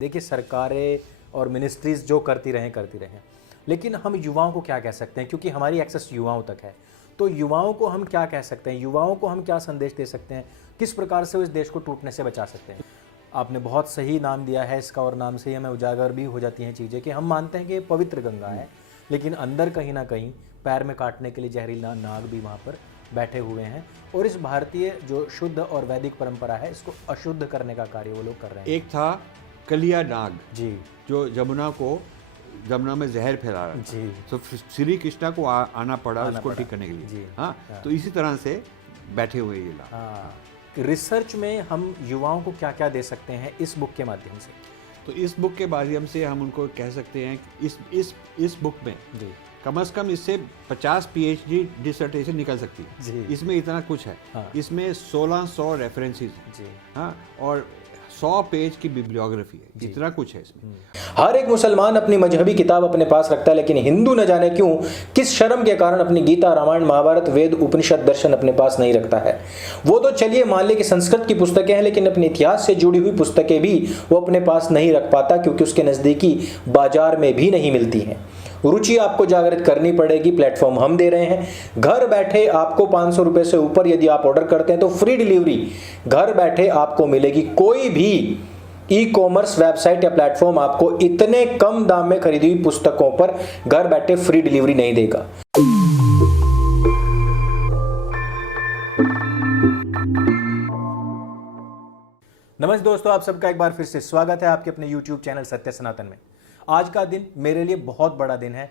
देखिए सरकारें और मिनिस्ट्रीज़ जो करती रहें, लेकिन हम युवाओं को क्या कह सकते हैं, क्योंकि हमारी एक्सेस युवाओं तक है। तो युवाओं को हम क्या कह सकते हैं, युवाओं को हम क्या संदेश दे सकते हैं, किस प्रकार से वो इस देश को टूटने से बचा सकते हैं। आपने बहुत सही नाम दिया है इसका, और नाम से ही हमें उजागर भी हो जाती हैं चीज़ें कि हम मानते हैं कि ये पवित्र गंगा है, लेकिन अंदर कहीं ना कहीं पैर में काटने के लिए जहरीला नाग भी वहाँ पर बैठे हुए हैं, और इस भारतीय जो शुद्ध और वैदिक परंपरा है इसको अशुद्ध करने का कार्य वो लोग कर रहे हैं। एक था कलिया नाग जी, जो जमुना में जहर फैला रहा था। जी। तो श्री कृष्णा को आना पड़ा उसको पड़ा। ठीक करने के जी, लिए। हाँ, हाँ। तो इसी तरह से बैठे हुए ये लोग। हाँ, रिसर्च में हम युवाओं को क्या क्या दे सकते हैं इस बुक के माध्यम से। तो इस बुक के माध्यम से हम उनको कह सकते हैं कि इस बुक में जी, कम से कम इससे 50 पीएचडी डिसर्टेशन निकल सकती है। जी। इसमें इतना कुछ है। हाँ। इसमें 1600 रेफरेंसेस हैं। जी। हाँ, और 100 पेज की बिब्लियोग्राफी है। इतना कुछ है इसमें। हर एक मुसलमान अपनी मजहबी किताब अपने पास रखता है, लेकिन हिंदू न जाने क्यों किस शर्म के कारण अपनी गीता, रामायण, महाभारत, वेद, उपनिषद, दर्शन अपने पास नहीं रखता है। वो तो चलिए मान ली कि संस्कृत की पुस्तकें हैं, लेकिन अपने इतिहास से जुड़ी हुई पुस्तकें भी वो अपने पास नहीं रख पाता, क्योंकि उसके नज़दीकी बाजार में भी नहीं मिलती हैं। रुचि आपको जागृत करनी पड़ेगी। प्लेटफॉर्म हम दे रहे हैं। घर बैठे आपको 500 रुपए से ऊपर यदि आप ऑर्डर करते हैं तो फ्री डिलीवरी घर बैठे आपको मिलेगी। कोई भी ई कॉमर्स वेबसाइट या प्लेटफॉर्म आपको इतने कम दाम में खरीदी हुई पुस्तकों पर घर बैठे फ्री डिलीवरी नहीं देगा। नमस्ते दोस्तों, आप सबका एक बार फिर से स्वागत है आपके अपने YouTube चैनल सत्य सनातन में। आज का दिन मेरे लिए बहुत बड़ा दिन है,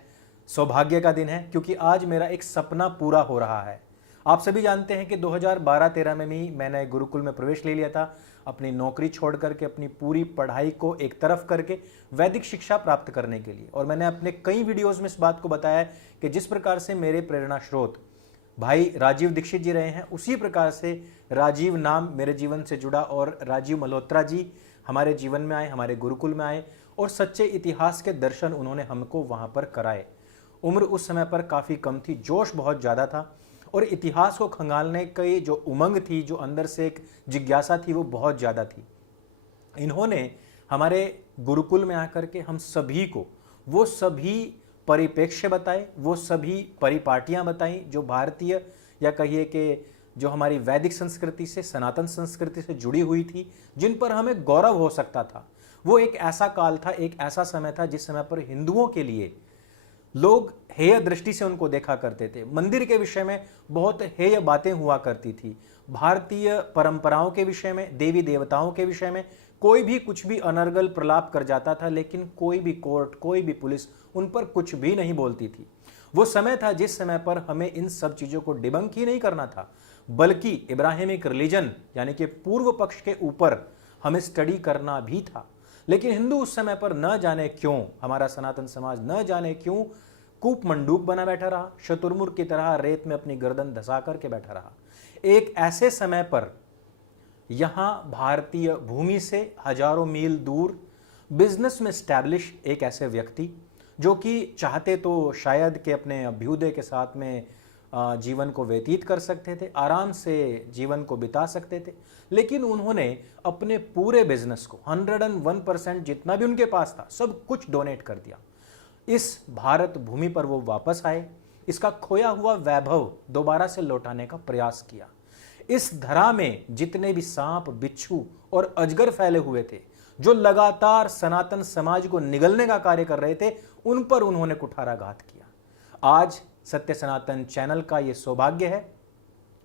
सौभाग्य का दिन है, क्योंकि आज मेरा एक सपना पूरा हो रहा है। आप सभी जानते हैं कि 2012-13 में भी मैंने गुरुकुल में प्रवेश ले लिया था, अपनी नौकरी छोड़ करके, अपनी पूरी पढ़ाई को एक तरफ करके वैदिक शिक्षा प्राप्त करने के लिए। और मैंने अपने कई वीडियोज़ में इस बात को बताया है कि जिस प्रकार से मेरे प्रेरणा स्रोत भाई राजीव दीक्षित जी रहे हैं, उसी प्रकार से राजीव नाम मेरे जीवन से जुड़ा, और राजीव मल्होत्रा जी हमारे जीवन में आए, हमारे गुरुकुल में आए, और सच्चे इतिहास के दर्शन उन्होंने हमको वहाँ पर कराए। उम्र उस समय पर काफ़ी कम थी, जोश बहुत ज़्यादा था, और इतिहास को खंगालने की जो उमंग थी, जो अंदर से एक जिज्ञासा थी, वो बहुत ज़्यादा थी। इन्होंने हमारे गुरुकुल में आकर के हम सभी को वो सभी परिप्रेक्ष्य बताए, वो सभी परिपाटियाँ बताई जो भारतीय, या कहिए कि जो हमारी वैदिक संस्कृति से, सनातन संस्कृति से जुड़ी हुई थी, जिन पर हमें गौरव हो सकता था। वो एक ऐसा काल था, एक ऐसा समय था जिस समय पर हिंदुओं के लिए लोग हेय दृष्टि से उनको देखा करते थे। मंदिर के विषय में बहुत हेय बातें हुआ करती थी। भारतीय परंपराओं के विषय में, देवी देवताओं के विषय में कोई भी कुछ भी अनर्गल प्रलाप कर जाता था, लेकिन कोई भी कोर्ट, कोई भी पुलिस उन पर कुछ भी नहीं बोलती थी। वो समय था जिस समय पर हमें इन सब चीज़ों को डिबंक ही नहीं करना था, बल्कि इब्राहिमिक रिलीजन यानी कि पूर्व पक्ष के ऊपर हमें स्टडी करना भी था। लेकिन हिंदू उस समय पर न जाने क्यों, हमारा सनातन समाज न जाने क्यों कूप मंडूक बना बैठा रहा, शतुरमुर्ग की तरह रेत में अपनी गर्दन धसा करके बैठा रहा। एक ऐसे समय पर यहाँ भारतीय भूमि से हजारों मील दूर बिजनेस में स्टैब्लिश एक ऐसे व्यक्ति, जो कि चाहते तो शायद कि अपने अभ्युदय के साथ में जीवन को व्यतीत कर सकते थे, आराम से जीवन को बिता सकते थे, लेकिन उन्होंने अपने पूरे बिजनेस को 101% जितना भी उनके पास था सब कुछ डोनेट कर दिया। इस भारत भूमि पर वो वापस आए, इसका खोया हुआ वैभव दोबारा से लौटाने का प्रयास किया। इस धरा में जितने भी सांप, बिच्छू और अजगर फैले हुए थे, जो लगातार सनातन समाज को निगलने का कार्य कर रहे थे, उन पर उन्होंने कुठाराघात किया। आज सत्य सनातन चैनल का ये सौभाग्य है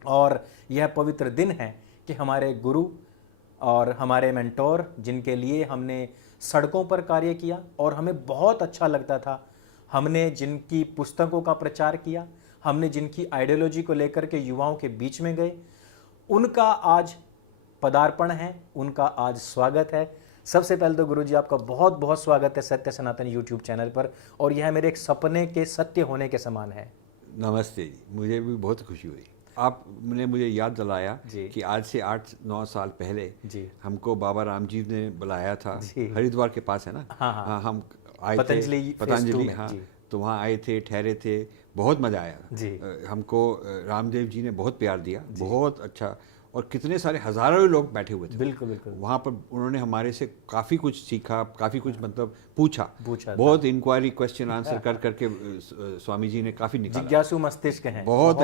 और यह पवित्र दिन है कि हमारे गुरु और हमारे मेंटोर, जिनके लिए हमने सड़कों पर कार्य किया और हमें बहुत अच्छा लगता था, हमने जिनकी पुस्तकों का प्रचार किया, हमने जिनकी आइडियोलॉजी को लेकर के युवाओं के बीच में गए, उनका आज पदार्पण है, उनका आज स्वागत है। सबसे पहले तो गुरुजी आपका बहुत बहुत स्वागत है सत्य सनातन यूट्यूब चैनल पर, और यह मेरे एक सपने के सत्य होने के समान है। नमस्ते जी, मुझे भी बहुत खुशी हुई। आपने मुझे याद दिलाया कि आज से 8-9 साल पहले जी हमको बाबा राम जी ने बुलाया था, हरिद्वार के पास है ना। हाँ, हम आए थे पतंजलि, हाँ, तो वहाँ आए थे, ठहरे थे, बहुत मज़ा आया जी। हमको रामदेव जी ने बहुत प्यार दिया, बहुत अच्छा। और कितने सारे हजारों लोग बैठे हुए थे। बिल्कुल बिल्कुल। वहाँ पर उन्होंने हमारे से काफ़ी कुछ सीखा, काफ़ी कुछ मतलब पूछा बहुत इंक्वायरी क्वेश्चन आंसर कर करके स्वामी जी ने काफ़ी निकाला। जिज्ञासु मस्तिष्क हैं, बहुत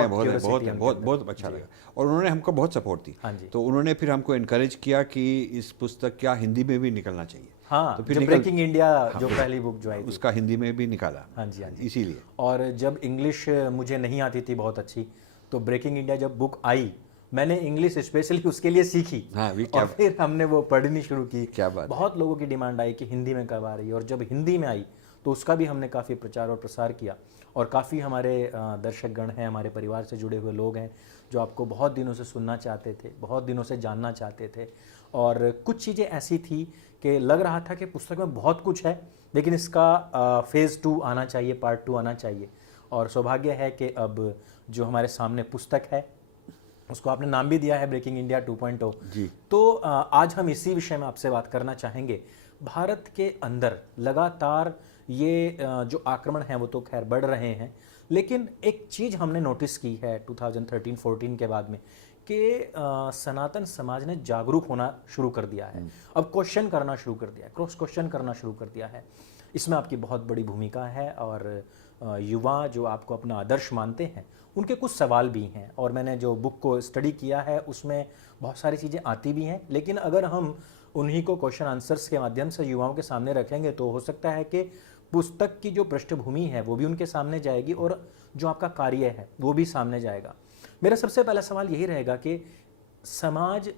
अच्छा लगा और उन्होंने हमको बहुत सपोर्ट दी। तो उन्होंने फिर हमको इनकरेज किया कि इस पुस्तक क्या हिंदी में भी निकलना चाहिए। हाँ, तो फिर ब्रेकिंग इंडिया जो पहली बुक जो आई थी उसका हिंदी में भी निकाला। हाँ जी इसीलिए। और जब इंग्लिश मुझे नहीं आती थी बहुत अच्छी, तो ब्रेकिंग इंडिया जब बुक आई मैंने इंग्लिश स्पेशली उसके लिए सीखी। हाँ, और फिर हमने वो पढ़नी शुरू की। क्या बात। बहुत लोगों की डिमांड आई कि हिंदी में कब आ रही है, और जब हिंदी में आई तो उसका भी हमने काफ़ी प्रचार और प्रसार किया। और काफ़ी हमारे दर्शकगण हैं, हमारे परिवार से जुड़े हुए लोग हैं जो आपको बहुत दिनों से सुनना चाहते थे, बहुत दिनों से जानना चाहते थे। और कुछ चीज़ें ऐसी थी कि लग रहा था कि पुस्तक में बहुत कुछ है, लेकिन इसका फेज़ 2 आना चाहिए, पार्ट 2 आना चाहिए। और सौभाग्य है कि अब जो हमारे सामने पुस्तक है उसको आपने नाम भी दिया है ब्रेकिंग इंडिया 2.0 जी। तो आज हम इसी विषय में आपसे बात करना चाहेंगे। भारत के अंदर लगातार ये जो आक्रमण हैं वो तो खैर बढ़ रहे हैं, लेकिन एक चीज़ हमने नोटिस की है 2013-14 के बाद में कि सनातन समाज ने जागरूक होना शुरू कर दिया है। अब क्वेश्चन करना शुरू कर दिया है, क्रॉस क्वेश्चन करना शुरू कर दिया है। इसमें आपकी बहुत बड़ी भूमिका है और युवा जो आपको अपना आदर्श मानते हैं उनके कुछ सवाल भी हैं। और मैंने जो बुक को स्टडी किया है उसमें बहुत सारी चीज़ें आती भी हैं, लेकिन अगर हम उन्हीं को क्वेश्चन आंसर्स के माध्यम से युवाओं के सामने रखेंगे तो हो सकता है कि पुस्तक की जो पृष्ठभूमि है वो भी उनके सामने जाएगी और जो आपका कार्य है वो भी सामने जाएगा। मेरा सबसे पहला सवाल यही रहेगा कि समाज,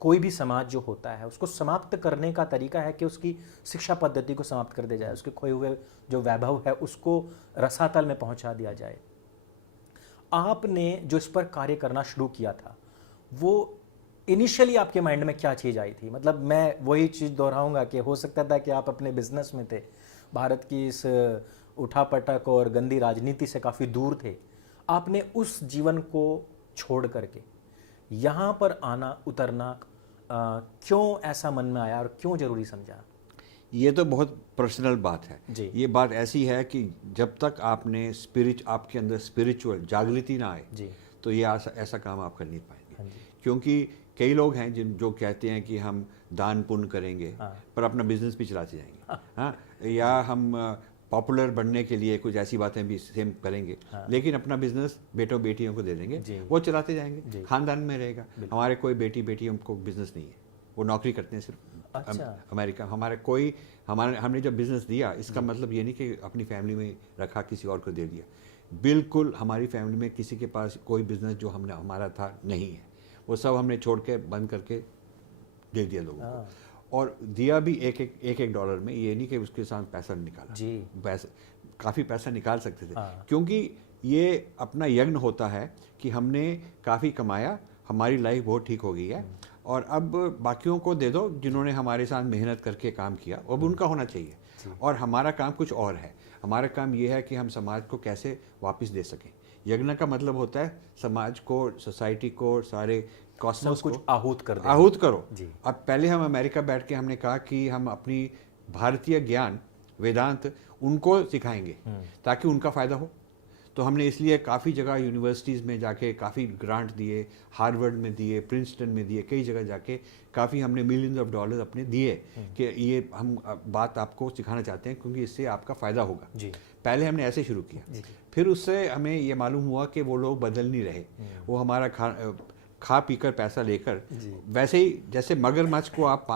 कोई भी समाज जो होता है उसको समाप्त करने का तरीका है कि उसकी शिक्षा पद्धति को समाप्त कर दिया जाए, उसके खोए हुए जो वैभव है उसको रसातल में पहुंचा दिया जाए। आपने जो इस पर कार्य करना शुरू किया था वो इनिशियली आपके माइंड में क्या चीज़ आई थी? मतलब मैं वही चीज़ दोहराऊंगा कि हो सकता था कि आप अपने बिजनेस में थे, भारत की इस उठापटक और गंदी राजनीति से काफ़ी दूर थे, आपने उस जीवन को छोड़ करके यहाँ पर आना उतरना क्यों ऐसा मन में आया और क्यों ज़रूरी समझा? ये तो बहुत पर्सनल बात है जी। ये बात ऐसी है कि जब तक आपने आपके अंदर स्पिरिचुअल जागृति ना आए जी। तो ये ऐसा काम आप कर नहीं पाएंगे। क्योंकि कई लोग हैं जो कहते हैं कि हम दान पुण्य करेंगे पर अपना बिजनेस भी चलाते जाएंगे। हाँ, या हम पॉपुलर बनने के लिए कुछ ऐसी बातें भी सेम करेंगे लेकिन अपना बिजनेस बेटों बेटियों को दे देंगे, वो चलाते जाएंगे, खानदान में रहेगा। हमारे कोई बेटियों को बिजनेस नहीं है, वो नौकरी करते हैं सिर्फ। अमेरिका हमने जब बिजनेस दिया इसका मतलब ये नहीं कि अपनी फैमिली में रखा किसी और को दे दिया। बिल्कुल हमारी फैमिली में किसी के पास कोई बिजनेस जो हमारा था नहीं है, वो सब हमने छोड़ के बंद करके दे दिया लोगों को। और दिया भी एक डॉलर में, ये नहीं कि उसके साथ पैसा निकाला जी। काफ़ी पैसा निकाल सकते थे क्योंकि ये अपना यज्ञ होता है कि हमने काफ़ी कमाया, हमारी लाइफ बहुत ठीक हो गई है और अब बाकियों को दे दो जिन्होंने हमारे साथ मेहनत करके काम किया, अब उनका होना चाहिए। और हमारा काम कुछ और है, हमारा काम ये है कि हम समाज को कैसे वापस दे सकें। यज्ञ का मतलब होता है समाज को, सोसाइटी को, सारे कॉस्मोस को आहूत करो जी। अब पहले हम अमेरिका बैठ के हमने कहा कि हम अपनी भारतीय ज्ञान वेदांत उनको सिखाएंगे ताकि उनका फ़ायदा हो। तो हमने इसलिए काफ़ी जगह यूनिवर्सिटीज़ में जाके काफ़ी ग्रांट दिए, हार्वर्ड में दिए, प्रिंसटन में दिए, कई जगह जाके काफ़ी हमने मिलियंस ऑफ डॉलर अपने दिए कि ये हम बात आपको सिखाना चाहते हैं क्योंकि इससे आपका फ़ायदा होगा जी। पहले हमने ऐसे शुरू किया, फिर उससे हमें ये मालूम हुआ कि वो लोग बदल नहीं रहे, वो हमारा खा पी कर पैसा लेकर वैसे ही जैसे मगरमच्छ को आप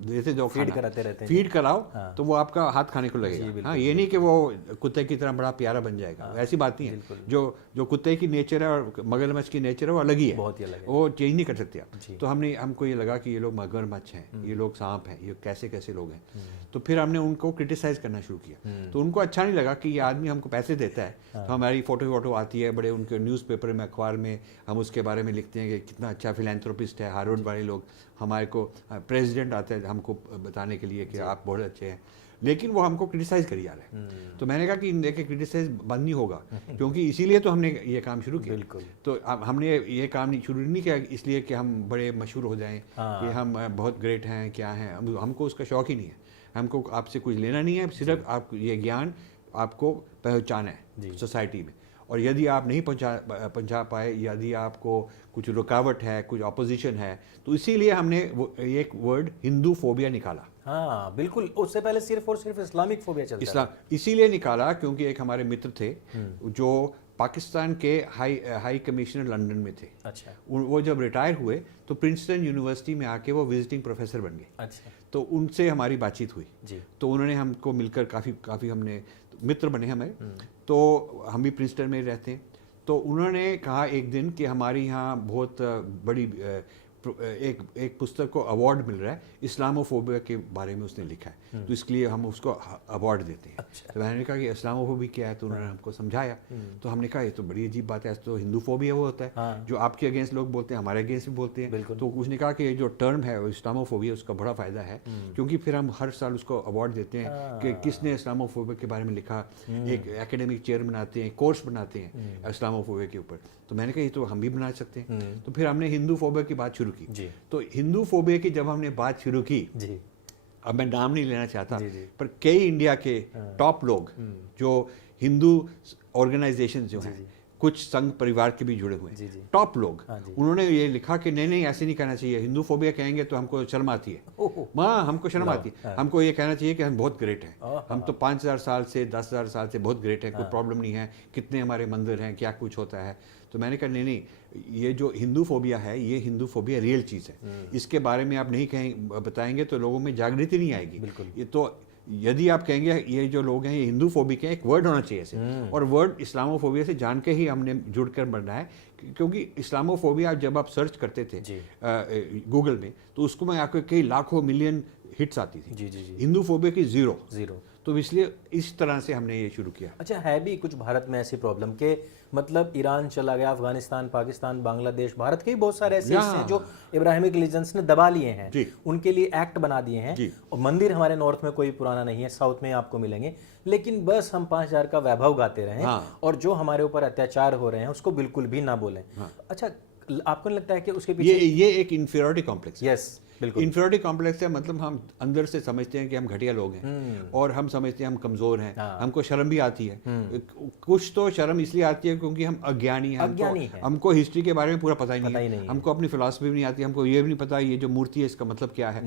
देते जो फीड कराते रहते हैं, फीड कराओ तो वो आपका हाथ खाने को लगेगा। हाँ, ये नहीं कि वो कुत्ते की तरह बड़ा प्यारा बन जाएगा, ऐसी बात नहीं है। जो कुत्ते की नेचर है और मगरमच्छ की नेचर है वो अलग ही है, बहुत ही अलग है, वो चेंज नहीं कर सकते आप। तो हमको ये लगा कि ये लोग मगरमच्छ हैं, ये लोग सांप हैं, ये कैसे कैसे लोग हैं। तो फिर हमने उनको क्रिटिसाइज करना शुरू किया। तो उनको अच्छा नहीं लगा कि ये आदमी हमको पैसे देता है, तो हमारी फोटो आती है बड़े, उनके न्यूज़पेपर में, अखबार में हम उसके बारे में लिखते हैं कि कितना अच्छा फिलैंथ्रोपिस्ट है, हार्वर्ड वाले लोग, हमारे को प्रेसिडेंट आते हैं हमको बताने के लिए कि आप बहुत अच्छे हैं, लेकिन वो हमको क्रिटिसाइज कर जा रहे हैं। तो मैंने कहा कि देखिए क्रिटिसाइज बंद नहीं होगा क्योंकि इसीलिए तो हमने ये काम शुरू किया। तो हमने ये काम नहीं शुरू नहीं किया इसलिए कि हम बड़े मशहूर हो जाएं कि हम बहुत ग्रेट हैं, क्या हैं, हमको उसका शौक ही नहीं है। हमको आपसे कुछ लेना नहीं है, सिर्फ आप ये ज्ञान आपको पहचाना है सोसाइटी में। और यदि आप नहीं पहुंचा पाए, यदि आपको कुछ रुकावट है, कुछ ऑपोजिशन है, तो इसीलिए हमने एक वर्ड हिंदू फोबिया निकाला। हाँ बिल्कुल, उससे पहले सिर्फ और सिर्फ इस्लामिक फोबिया चलता इस्लाम इसीलिए निकाला क्योंकि एक हमारे मित्र थे जो पाकिस्तान के हाई कमिश्नर लंदन में थे। अच्छा वो जब रिटायर हुए तो प्रिंसटन यूनिवर्सिटी में आके वो विजिटिंग प्रोफेसर बन गए। अच्छा तो उनसे हमारी बातचीत हुई जी। तो उन्होंने हमको मिलकर काफ़ी हमने मित्र बने हमें। तो हम भी प्रिंसटन में ही रहते हैं। तो उन्होंने कहा एक दिन कि हमारे यहाँ बहुत बड़ी एक पुस्तक को अवार्ड मिल रहा है, इस्लामोफोबिया के बारे में उसने लिखा है, तो इसके लिए हम उसको अवार्ड देते हैं। अच्छा। तो मैंने कहा कि इस्लामोफोबिया क्या है, तो उन्होंने हमको समझाया। तो हमने कहा ये तो बड़ी अजीब बात है, तो हिंदू फोबिया वो होता है जो आपके अगेंस्ट लोग बोलते हैं, हमारे अगेंस्ट भी बोलते हैं। तो उसने कहा कि ये जो टर्म है इस्लामोफोबिया, उसका बड़ा फ़ायदा है क्योंकि फिर हम हर साल उसको अवार्ड देते हैं कि किसने इस्लामोफोबिया के बारे में लिखा। एक एकेडमिक चेयर बनाते हैं, कोर्स बनाते हैं इस्लामोफोबिया के ऊपर। तो मैंने कहा ये तो हम भी बना सकते हैं। तो फिर हमने हिंदू फोबिया की बात शुरू की जी। तो हिंदू फोबिया की जब हमने बात शुरू की जी। अब मैं नाम नहीं लेना चाहता जी, जी। पर कई इंडिया के टॉप लोग जो हिंदू ऑर्गेनाइजेशन जो हैं, कुछ संघ परिवार के भी जुड़े हुए जी, जी। हैं, टॉप लोग, हाँ जी। उन्होंने ये लिखा कि नहीं नहीं ऐसे नहीं कहना चाहिए, हिंदू फोबिया कहेंगे तो हमको शर्म आती है। ओहो। माँ हमको शर्म आती है, हमको ये कहना चाहिए कि हम बहुत ग्रेट हैं, आहा। हम तो 5000 साल से 10,000 साल से बहुत ग्रेट है, कोई प्रॉब्लम नहीं है, कितने हमारे मंदिर हैं, क्या कुछ होता है। तो मैंने कहा नहीं नहीं, ये जो हिंदू फोबिया है, ये हिंदू फोबिया रियल चीज़ है, इसके बारे में आप नहीं बताएंगे तो लोगों में जागृति नहीं आएगी। ये तो यदि आप कहेंगे ये जो लोग हैं ये हिंदू फोबिक है, एक वर्ड होना चाहिए ऐसे, और वर्ड इस्लामोफोबिया से जान के ही हमने जुड़कर बनना है। क्योंकि इस्लामोफोबिया जब आप सर्च करते थे गूगल में तो उसको में आपको कई लाखों मिलियन हिट्स आती थी। जी, जी, जी। हिंदू फोबिया की जीरो। तो इसलिए इस तरह से हमने ये शुरू किया। अच्छा, है भी कुछ भारत में ऐसी प्रॉब्लम के मतलब ईरान चला गया, अफगानिस्तान, पाकिस्तान, बांग्लादेश, भारत के ही बहुत सारे ऐसे हिस्से हैं जो इब्राहिमिक रिलीजन्स ने दबा लिए हैं, उनके लिए एक्ट बना दिए हैं। और मंदिर हमारे नॉर्थ में कोई पुराना नहीं है, साउथ में आपको मिलेंगे, लेकिन बस हम 5000 का वैभव गाते रहें और जो हमारे ऊपर अत्याचार हो रहे हैं उसको बिल्कुल भी ना बोलें। अच्छा, आपको नहीं लगता है कि उसके पीछे ये एक इंफीरियरिटी कॉम्प्लेक्स? यस बिल्कुल, इंफीरियरिटी कॉम्प्लेक्स है। मतलब हम अंदर से समझते हैं कि हम घटिया लोग हैं और हम समझते हैं हम कमजोर हैं। हमको शर्म भी आती है, कुछ तो शर्म इसलिए आती है क्योंकि हम अज्ञानी हैं, हमको हिस्ट्री के बारे में पूरा पता ही नहीं है, हमको अपनी फिलॉसफी भी नहीं आती, हमको ये भी नहीं पता ये जो मूर्ति है इसका मतलब क्या है।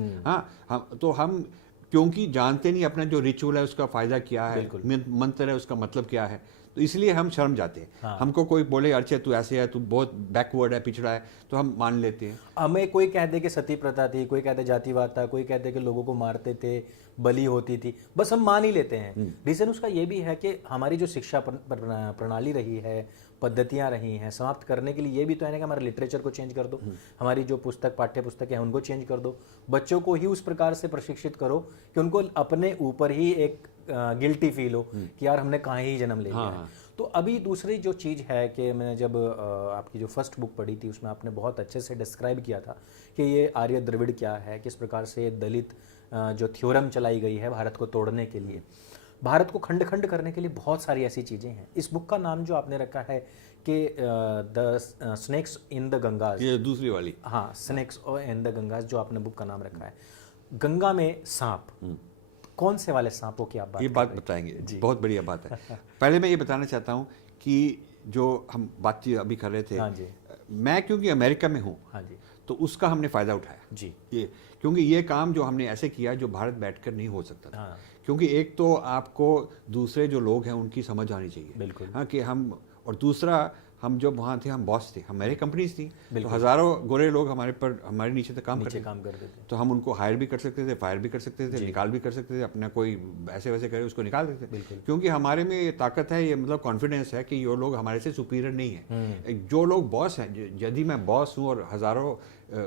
हम क्योंकि जानते नहीं अपना जो रिचुअल है उसका फायदा क्या है, मंत्र है उसका मतलब क्या है, तो इसलिए हम शर्म जाते हैं। हमको कोई बोले अर्चे तू ऐसे है, तू बहुत बैकवर्ड है, पिछड़ा है, तो हम मान लेते हैं। हमें कोई कह दे कि सती प्रथा थी, कोई कहते जातिवाद था, कोई कहते कि लोगों को मारते थे, बलि होती थी, बस हम मान ही लेते हैं। रीज़न उसका ये भी है कि हमारी जो शिक्षा प्रणाली रही है, पद्धतियाँ रही हैं, समाप्त करने के लिए ये भी तो है ना कि हमारे लिटरेचर को चेंज कर दो, हमारी जो पाठ्य पुस्तकें हैं उनको चेंज कर दो, बच्चों को ही उस प्रकार से प्रशिक्षित करो कि उनको अपने ऊपर ही एक गिल्टी फील हो कि यार हमने कहाँ ही जन्म ले लिया है। तो अभी दूसरी जो चीज़ है कि मैंने जब आपकी जो फर्स्ट बुक पढ़ी थी उसमें आपने बहुत अच्छे से डिस्क्राइब किया था कि ये आर्य द्रविड़ क्या है, किस प्रकार से दलित जो थ्योरम चलाई गई है भारत को तोड़ने के लिए, भारत को खंड खंड करने के लिए बहुत सारी ऐसी चीज़ें हैं। इस बुक का नाम जो आपने रखा है कि द स्नेक्स इन द गंगाज, ये दूसरी वाली, हाँ स्नेक्स इन द गंगाज जो आपने बुक का नाम रखा है, गंगा में सांप, कौन से वाले सांपों की आप बात बताएंगे? बहुत बढ़िया बात है। पहले मैं ये बताना चाहता हूँ कि जो हम बातचीत अभी कर रहे थे, हाँ जी, मैं क्योंकि अमेरिका में हूँ, हाँ जी, तो उसका हमने फ़ायदा उठाया जी, ये क्योंकि ये काम जो हमने ऐसे किया जो भारत बैठकर नहीं हो सकता था। हाँ, क्योंकि एक तो आपको दूसरे जो लोग हैं उनकी समझ आनी चाहिए, बिल्कुल, हाँ कि हम, और दूसरा हम जब वहाँ थे हम बॉस थे, हमारी कंपनीज थी, तो हज़ारों गोरे लोग हमारे नीचे तक काम करते थे, तो हम उनको हायर भी कर सकते थे, फायर भी कर सकते थे, निकाल भी कर सकते थे, अपना कोई ऐसे वैसे करे उसको निकाल देते थे, क्योंकि हमारे में ये ताकत है, ये मतलब कॉन्फिडेंस है कि ये लोग हमारे से सुपीरियर नहीं है। जो लोग बॉस हैं, यदि मैं बॉस हूँ और हज़ारों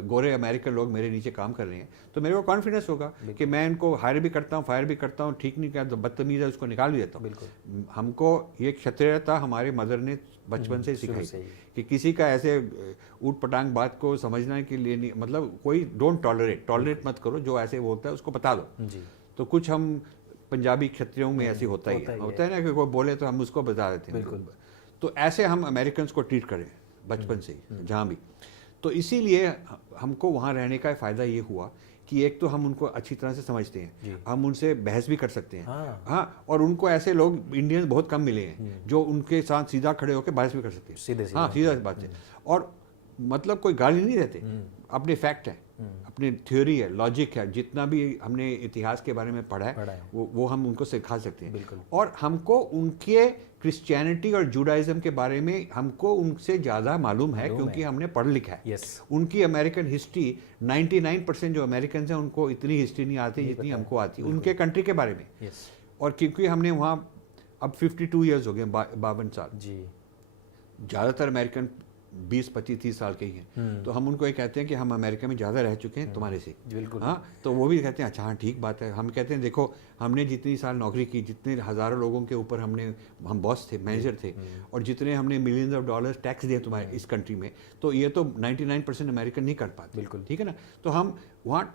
गोरे अमेरिकन लोग मेरे नीचे काम कर रहे हैं तो मेरे को कॉन्फिडेंस होगा कि मैं इनको हायर भी करता हूँ, फायर भी करता हूँ, ठीक नहीं किया तो बदतमीज है उसको निकाल भी देता हूँ। हमको ये क्षत्रियता हमारे मदर ने बचपन से सिखाई कि किसी का ऐसे ऊट पटांग बात को समझने के लिए नहीं, मतलब कोई डोंट टॉलरेट मत करो, जो ऐसे बोलता है उसको बता दो। तो कुछ हम पंजाबी क्षत्रियों में ऐसे होता है ना कि कोई बोले तो हम उसको बता देते हैं। तो ऐसे हम अमेरिकन को ट्रीट करें बचपन से ही जहाँ भी। तो इसीलिए हमको वहाँ रहने का फ़ायदा ये हुआ कि एक तो हम उनको अच्छी तरह से समझते हैं, हम उनसे बहस भी कर सकते हैं। हाँ। हाँ, और उनको ऐसे लोग इंडियंस बहुत कम मिले हैं जो उनके साथ सीधा खड़े होकर बहस भी कर सकते हैं। सीधे हाँ, सीधा बात है। और मतलब कोई गाली नहीं देते, अपने फैक्ट है, अपनी थ्योरी है, लॉजिक है, जितना भी हमने इतिहास के बारे में पढ़ा है वो हम उनको सिखा सकते हैं। और हमको उनके क्रिश्चियनिटी और जुडाइज्म के बारे में हमको उनसे ज़्यादा मालूम है क्योंकि हमने पढ़ लिखा है। उनकी अमेरिकन हिस्ट्री 99% जो अमेरिकन हैं उनको इतनी हिस्ट्री नहीं आती जितनी हमको आती है उनके कंट्री के बारे में। और क्योंकि हमने वहाँ अब 52 ईयर्स हो गए, 52 साल जी, ज़्यादातर अमेरिकन 20-25-30 साल के ही हैं, तो हम उनको ये कहते हैं कि हम अमेरिका में ज़्यादा रह चुके हैं तुम्हारे से। बिल्कुल। हाँ, तो वो भी कहते हैं अच्छा हाँ ठीक बात है। हम कहते हैं देखो हमने जितनी साल नौकरी की, जितने हज़ारों लोगों के ऊपर हम बॉस थे, मैनेजर थे, और जितने हमने मिलियंस ऑफ डॉलर्स टैक्स दिए तुम्हारे इस कंट्री में, तो ये तो 99% अमेरिकन नहीं कर पाते। बिल्कुल ठीक है ना। तो हम वहाँ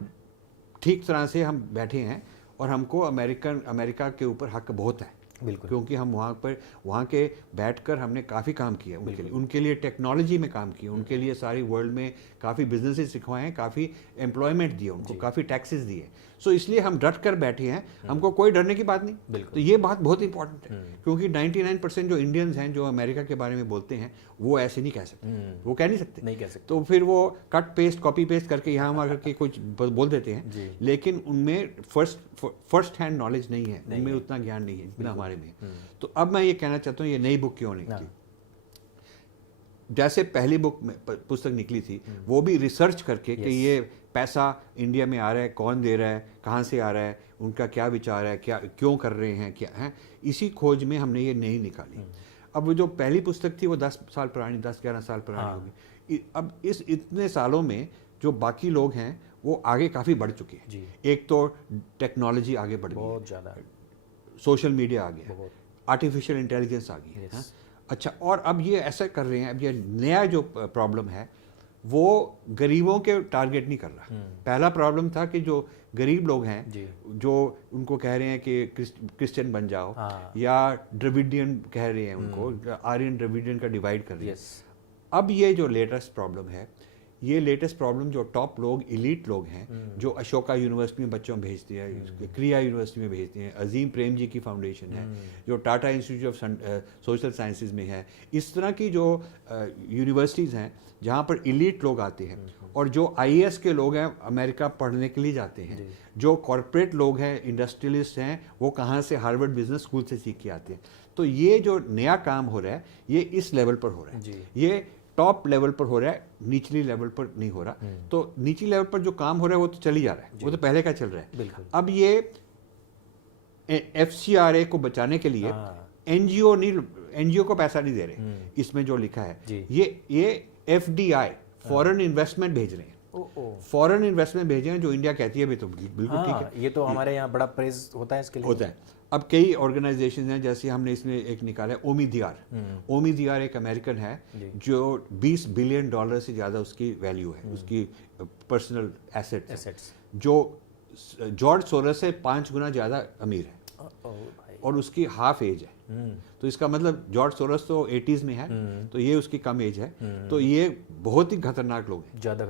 ठीक तरह से हम बैठे हैं और हमको अमेरिका के ऊपर हक बहुत है। बिल्कुल, क्योंकि हम वहाँ के बैठकर हमने काफ़ी काम किया उनके लिए टेक्नोलॉजी में काम किया, उनके लिए सारी वर्ल्ड में काफ़ी बिजनेसेस सिखवाए हैं, काफ़ी एम्प्लॉयमेंट दिए उनको, काफ़ी टैक्सेस दिए। सो इसलिए हम डट कर बैठे हैं, हमको कोई डरने की बात नहीं। तो ये बात बहुत इंपॉर्टेंट है क्योंकि 99% जो इंडियंस हैं जो अमेरिका के बारे में बोलते हैं वो ऐसे नहीं कह सकते, वो कह नहीं सकते। तो फिर वो कट पेस्ट कॉपी पेस्ट करके यहाँ वहाँ करके कुछ बोल देते हैं, लेकिन उनमें फर्स्ट हैंड नॉलेज नहीं है, उनमें उतना ज्ञान नहीं है जितना हमारे में। तो अब मैं ये कहना चाहता हूँ ये नई बुक क्यों निकली। जैसे पहली बुक में पुस्तक निकली थी वो भी रिसर्च करके कि ये पैसा इंडिया में आ रहा है, कौन दे रहा है, कहाँ से आ रहा है, उनका क्या विचार है, क्या क्यों कर रहे हैं, क्या है, इसी खोज में हमने ये नहीं निकाली। अब वो जो पहली पुस्तक थी वो 10 साल पुरानी, 10-11 साल पुरानी होगी। अब इस इतने सालों में जो बाकी लोग हैं वो आगे काफ़ी बढ़ चुके हैं। एक तो टेक्नोलॉजी आगे बढ़ गई बहुत ज़्यादा, सोशल मीडिया आ गया, आर्टिफिशियल इंटेलिजेंस आ गई है। अच्छा, और अब ये ऐसा कर रहे हैं, अब ये नया जो प्रॉब्लम है वो गरीबों के टारगेट नहीं कर रहा। पहला प्रॉब्लम था कि जो गरीब लोग हैं जो उनको कह रहे हैं कि क्रिश्चियन बन जाओ, या द्रविडियन कह रहे हैं उनको, आर्यन द्रविडियन का डिवाइड कर रहे हैं। अब ये जो लेटेस्ट प्रॉब्लम है, ये लेटेस्ट प्रॉब्लम जो टॉप लोग, इलीट लोग हैं, जो अशोका यूनिवर्सिटी में बच्चों में भेजती है, क्रिया यूनिवर्सिटी में भेजती हैं, अजीम प्रेम जी की फाउंडेशन है, जो Tata institute of social sciences में है, इस तरह की जो यूनिवर्सिटीज़ हैं जहाँ पर इलीट लोग आते हैं, और जो IAS के लोग हैं अमेरिका पढ़ने के लिए जाते हैं, जो कॉरपोरेट लोग हैं, इंडस्ट्रियलिस्ट हैं, वो कहाँ से हार्वर्ड बिजनेस स्कूल से सीख के आते हैं। तो ये जो नया काम हो रहा है ये इस लेवल पर हो रहा है, ये टॉप लेवल पर हो रहा है, निचली लेवल पर नहीं हो रहा। तो निचली लेवल पर जो काम हो रहा है वो तो चल ही जा रहा है, वो तो पहले का चल रहा है। अब ये FCRA को बचाने के लिए NGO को पैसा नहीं दे रहे, इसमें जो लिखा है ये FDI फॉरेन इन्वेस्टमेंट भेज रहे हैं, फॉरेन इन्वेस्टमेंट भेज रहे हैं, जो इंडिया कहती है भी तो बिल्कुल ठीक है, ये तो हमारे यहाँ बड़ा प्रेज होता है इसके लिए। होता है। अब कई ऑर्गेनाइजेशन हैं, जैसे हमने इसमें एक निकाला है ओमी दियार एक अमेरिकन है जो $20 बिलियन से ज़्यादा उसकी वैल्यू है, उसकी पर्सनल एसेट्स, जो जॉर्ज सोरस से 5 गुना ज़्यादा अमीर है, और उसकी हाफ एज है। तो इसका मतलब जॉर्ज सोरस तो 80s में है, तो ये उसकी कम एज है। तो ये बहुत ही खतरनाक लोग हैं, ज़्यादा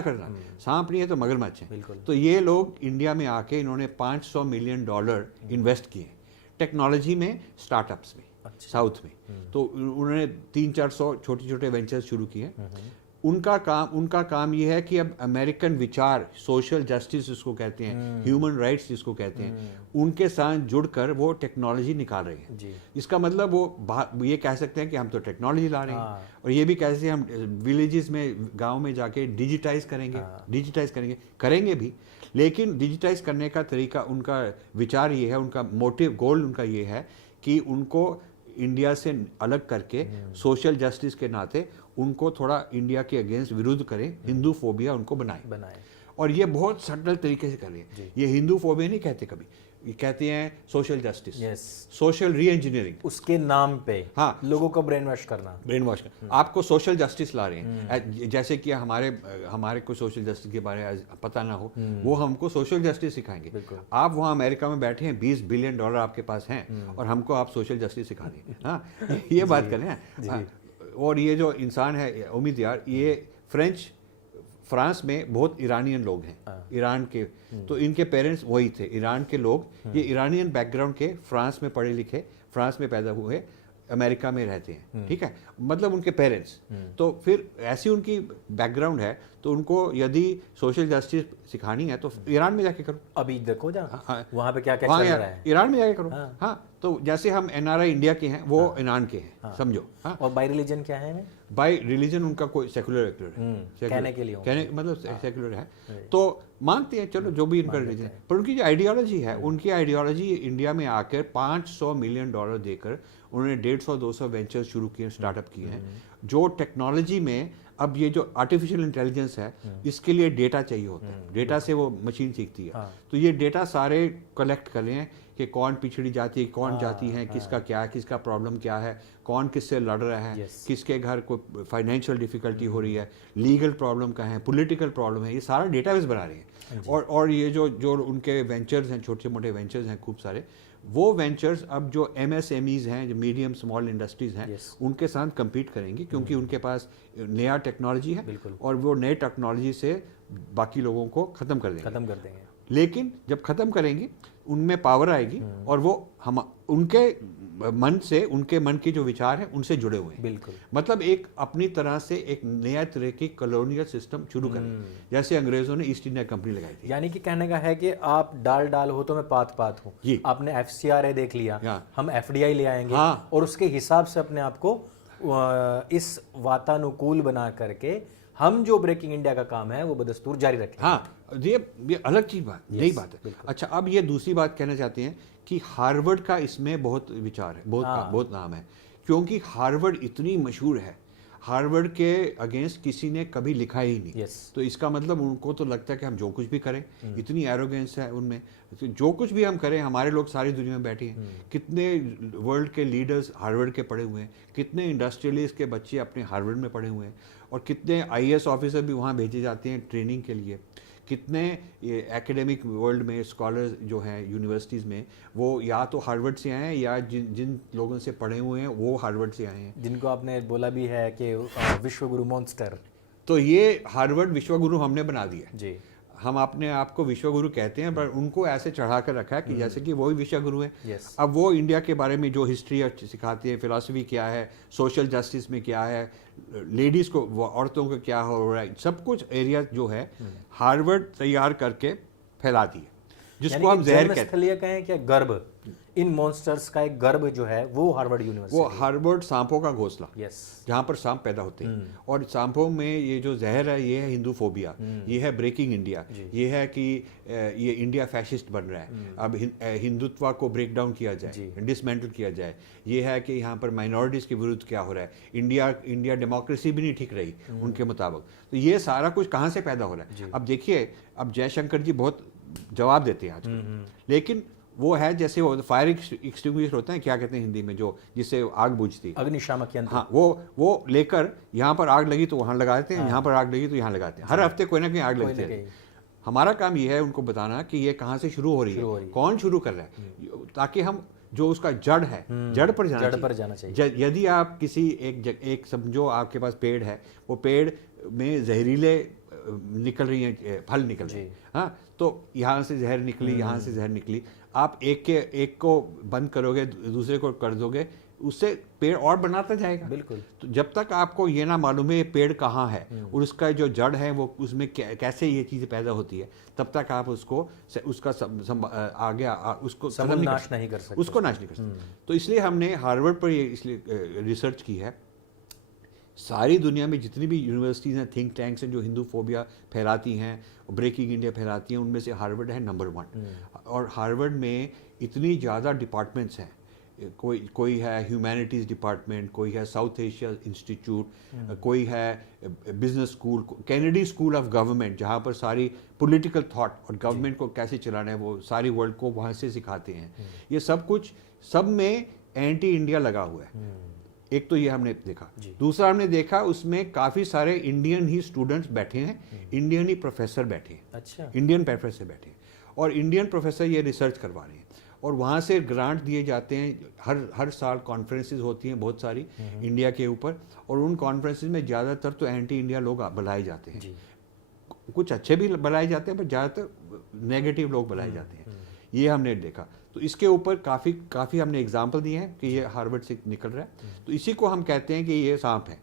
खतरनाक, सांप नहीं है तो मगरमच्छ है। तो ये लोग इंडिया में आके इन्होंने $500 मिलियन इन्वेस्ट किए टेक्नोलॉजी में, स्टार्टअप्स में, साउथ में। तो उन्होंने 300-400 छोटे छोटे वेंचर्स शुरू किए। उनका काम ये है कि अब अमेरिकन विचार, सोशल जस्टिस जिसको कहते हैं, ह्यूमन राइट्स जिसको कहते हैं, उनके साथ जुड़कर वो टेक्नोलॉजी निकाल रहे हैं। इसका मतलब वो ये कह सकते हैं कि हम तो टेक्नोलॉजी ला रहे हैं, और ये भी कैसे हम विलेजेस में, गांव में जाके डिजिटाइज करेंगे भी, लेकिन डिजिटाइज करने का तरीका, उनका विचार ये है, उनका मोटिव, गोल उनका ये है कि उनको इंडिया से अलग करके सोशल जस्टिस के नाते उनको थोड़ा इंडिया के अगेंस्ट विरुद्ध करें, हिंदू फोबिया उनको बनाए। और ये बहुत सटल तरीके से कर रहे हैं। ये हिंदू फोबिया नहीं कहते कभी, ये कहते हैं सोशल जस्टिस, सोशल री इंजीनियरिंग, उसके नाम पे लोगों को ब्रेन वॉश करना। आपको सोशल जस्टिस ला रहे हैं, जैसे कि हमारे को सोशल जस्टिस के बारे में पता ना हो, वो हमको सोशल जस्टिस सिखाएंगे। आप वहाँ अमेरिका में बैठे हैं, $20 बिलियन आपके पास हैं, और हमको आप सोशल जस्टिस सिखा देंगे। हाँ, ये बात करें। और ये जो इंसान है ओमी दियार, ये फ्रांस में बहुत ईरानियन लोग हैं, ईरान के, तो इनके पेरेंट्स वही थे, ईरान के लोग, ये ईरानियन बैकग्राउंड के, फ्रांस में पढ़े लिखे, फ्रांस में पैदा हुए, अमेरिका में रहते हैं, ठीक है, मतलब उनके पेरेंट्स। तो फिर ऐसी उनकी बैकग्राउंड है, तो उनको यदि सोशल जस्टिस सिखानी है तो ईरान में जाके करो। अभी देखो जा हाँ, वहाँ पे क्या क्या वहाँ चल रहा है। ईरान में जाके करो। हाँ, तो जैसे हम एनआरआई इंडिया के हैं, वो ईरान के हैं, समझो। हाँ, और बाई रिलीजन क्या है? बाय रिलीजन उनका कोई सेकुलर है, कहने के लिए कहने मतलब सेकुलर है, तो मानते हैं, चलो जो भी उनका रिलीजन है, पर उनकी जो आइडियोलॉजी है, उनकी आइडियोलॉजी इंडिया में आकर $500 मिलियन देकर उन्होंने 150-200 वेंचर शुरू किए, स्टार्टअप किए हैं, जो टेक्नोलॉजी में अब ये जो आर्टिफिशियल इंटेलिजेंस है, इसके लिए डेटा चाहिए होता है, डेटा से वो मशीन सीखती है। तो ये डेटा सारे कलेक्ट कर रहे हैं कि कौन पिछड़ी जाति, कौन जाति है, किसका क्या है, किसका प्रॉब्लम क्या है, कौन किससे लड़ रहा है, किसके घर को फाइनेंशियल डिफिकल्टी हो रही है, लीगल प्रॉब्लम का है, पॉलिटिकल प्रॉब्लम है, ये सारा डेटाबेस बना रहे हैं। और ये जो उनके वेंचर्स हैं, छोटे मोटे वेंचर्स हैं खूब सारे, वो वेंचर्स अब जो MSMEs हैं, जो मीडियम स्मॉल इंडस्ट्रीज हैं, उनके साथ compete करेंगी, क्योंकि उनके पास नया टेक्नोलॉजी है और वो नए टेक्नोलॉजी से बाकी लोगों को ख़त्म कर देंगे। लेकिन जब ख़त्म करेंगे, उनमें पावर आएगी और वो हम उनके मन के जो विचार हैं उनसे जुड़े हुए हैं। बिल्कुल, मतलब एक अपनी तरह से एक नया तरह की कॉलोनियल सिस्टम शुरू करें, जैसे अंग्रेजों ने ईस्ट इंडिया कंपनी लगाई थी। यानी कि कहने का है कि आप डाल हो तो मैं पात हूँ। आपने FCRA देख लिया, हम FDI ले आएंगे और उसके हिसाब से अपने आप को इस वातानुकूल बना करके हम जो ब्रेकिंग इंडिया का काम है वो बदस्तूर जारी रखें। हाँ, ये अलग चीज बात, नई बात है। अच्छा, अब ये दूसरी बात कहना चाहते हैं कि हार्वर्ड का इसमें बहुत विचार है, बहुत नाम है, क्योंकि हार्वर्ड इतनी मशहूर है, हार्वर्ड के अगेंस्ट किसी ने कभी लिखा ही नहीं। तो इसका मतलब उनको तो लगता है कि हम जो कुछ भी करें, इतनी एरोगेंस है उनमें, तो जो कुछ भी हम करें, हमारे लोग सारी दुनिया में बैठे हैं, कितने वर्ल्ड के लीडर्स हार्वर्ड के पढ़े हुए हैं, कितने इंडस्ट्रियलिस्ट के बच्चे अपने हार्वर्ड में पढ़े हुए हैं, और कितने IAS ऑफिसर भी वहाँ भेजे जाते हैं ट्रेनिंग के लिए, कितने एकेडमिक वर्ल्ड में स्कॉलर्स जो हैं यूनिवर्सिटीज़ में, वो या तो हार्वर्ड से आए हैं या जिन लोगों से पढ़े हुए हैं वो हार्वर्ड से आए हैं, जिनको आपने बोला भी है कि विश्वगुरु मॉन्स्टर। तो ये हार्वर्ड विश्वगुरु हमने बना दिया जी। हम अपने आप को विश्वगुरु कहते हैं, पर उनको ऐसे चढ़ा कर रखा है कि जैसे कि वो ही विश्वगुरु है। अब वो इंडिया के बारे में जो हिस्ट्री सिखाते हैं, फिलॉसफी क्या है, सोशल जस्टिस में क्या है, लेडीज़ को, औरतों को क्या हो रहा है, सब कुछ एरिया जो है हार्वर्ड तैयार करके फैलाती है, जिसको हम जहर कहते हैं। कहें क्या गर्भ, इन मॉन्स्टर्स का एक गर्भ जो है वो हार्वर्ड यूनिवर्सिटी, वो हार्वर्ड सांपों का घोंसला, यस, जहाँ पर सांप पैदा होते हैं, और सांपों में ये जो जहर है, ये है हिंदू फोबिया, ये है ब्रेकिंग इंडिया, ये है कि ये इंडिया फैशिस्ट बन रहा है, अब हिंदुत्व को ब्रेक डाउन किया जाए, डिसमेंटल किया जाए, ये है कि यहाँ पर माइनॉरिटीज़ के विरुद्ध क्या हो रहा है, इंडिया डेमोक्रेसी भी नहीं ठीक रही उनके मुताबिक। तो ये सारा कुछ कहाँ से पैदा हो रहा है? अब देखिए, अब जयशंकर जी बहुत जवाब देते हैं आजकल, लेकिन वो है जैसे वो फायर एक्सटिंग्विशर होता है, क्या कहते हैं हिंदी में, जो जिससे आग बुझती, अग्निशामक यंत्र। हाँ, वो लेकर यहाँ पर आग लगी तो वहाँ लगा देते हैं, यहाँ पर आग लगी तो यहाँ लगाते हैं, हर हफ्ते कोई ना कोई आग लगती है। हमारा काम ये है उनको बताना कि ये कहाँ से शुरू हो रही है, कौन शुरू कर रहा है, ताकि हम जो उसका जड़ है, जड़ पर जाना चाहिए। यदि आप किसी एक समझो आपके पास पेड़ है, वो पेड़ में जहरीले निकल रही हैं, फल निकल रहे हैं, हाँ, तो यहाँ से जहर निकली, यहाँ से जहर निकली, आप एक को बंद करोगे, दूसरे को कर दोगे, उससे पेड़ और बनाता जाएगा। बिल्कुल। तो जब तक आपको ये ना मालूम है ये पेड़ कहाँ है और उसका जो जड़ है वो उसमें कैसे ये चीज़ें पैदा होती है, तब तक आप उसको उसका आगे उसको नाश नहीं कर सकते, उसको नाश नहीं कर सकते। तो इसलिए हमने हार्वर्ड पर ये इसलिए रिसर्च की है। सारी दुनिया में जितनी भी यूनिवर्सिटीज़ हैं, थिंक टैंक्स हैं जो हिंदू फोबिया फैलाती हैं, ब्रेकिंग इंडिया फैलाती हैं, उनमें से हार्वर्ड है नंबर 1। और हार्वर्ड में इतनी ज़्यादा डिपार्टमेंट्स हैं, कोई है ह्यूमैनिटीज़ डिपार्टमेंट, कोई है साउथ एशिया इंस्टीट्यूट, कोई है business school, Kennedy school of government, जहाँ पर सारी पॉलिटिकल थॉट और गवर्नमेंट को कैसे चलाना है वो सारी वर्ल्ड को वहाँ से सिखाते हैं। ये सब कुछ, सब में एंटी इंडिया लगा हुआ है। एक तो ये हमने देखा, दूसरा हमने देखा उसमें काफ़ी सारे इंडियन ही स्टूडेंट्स बैठे हैं, इंडियन ही प्रोफेसर बैठे हैं। अच्छा। इंडियन प्रोफेसर बैठे हैं और इंडियन प्रोफेसर ये रिसर्च करवा रहे हैं और वहाँ से ग्रांट दिए जाते हैं। हर साल कॉन्फ्रेंसेस होती हैं बहुत सारी इंडिया के ऊपर, और उन कॉन्फ्रेंसेस में ज़्यादातर तो एंटी इंडिया लोग बुलाए जाते हैं। कुछ अच्छे भी बुलाए जाते हैं पर ज़्यादातर नेगेटिव लोग बुलाए जाते हैं, ये हमने देखा। तो इसके ऊपर काफ़ी हमने एग्जाम्पल दिए हैं कि ये हार्वर्ड से निकल रहा है। तो इसी को हम कहते हैं कि ये सांप है,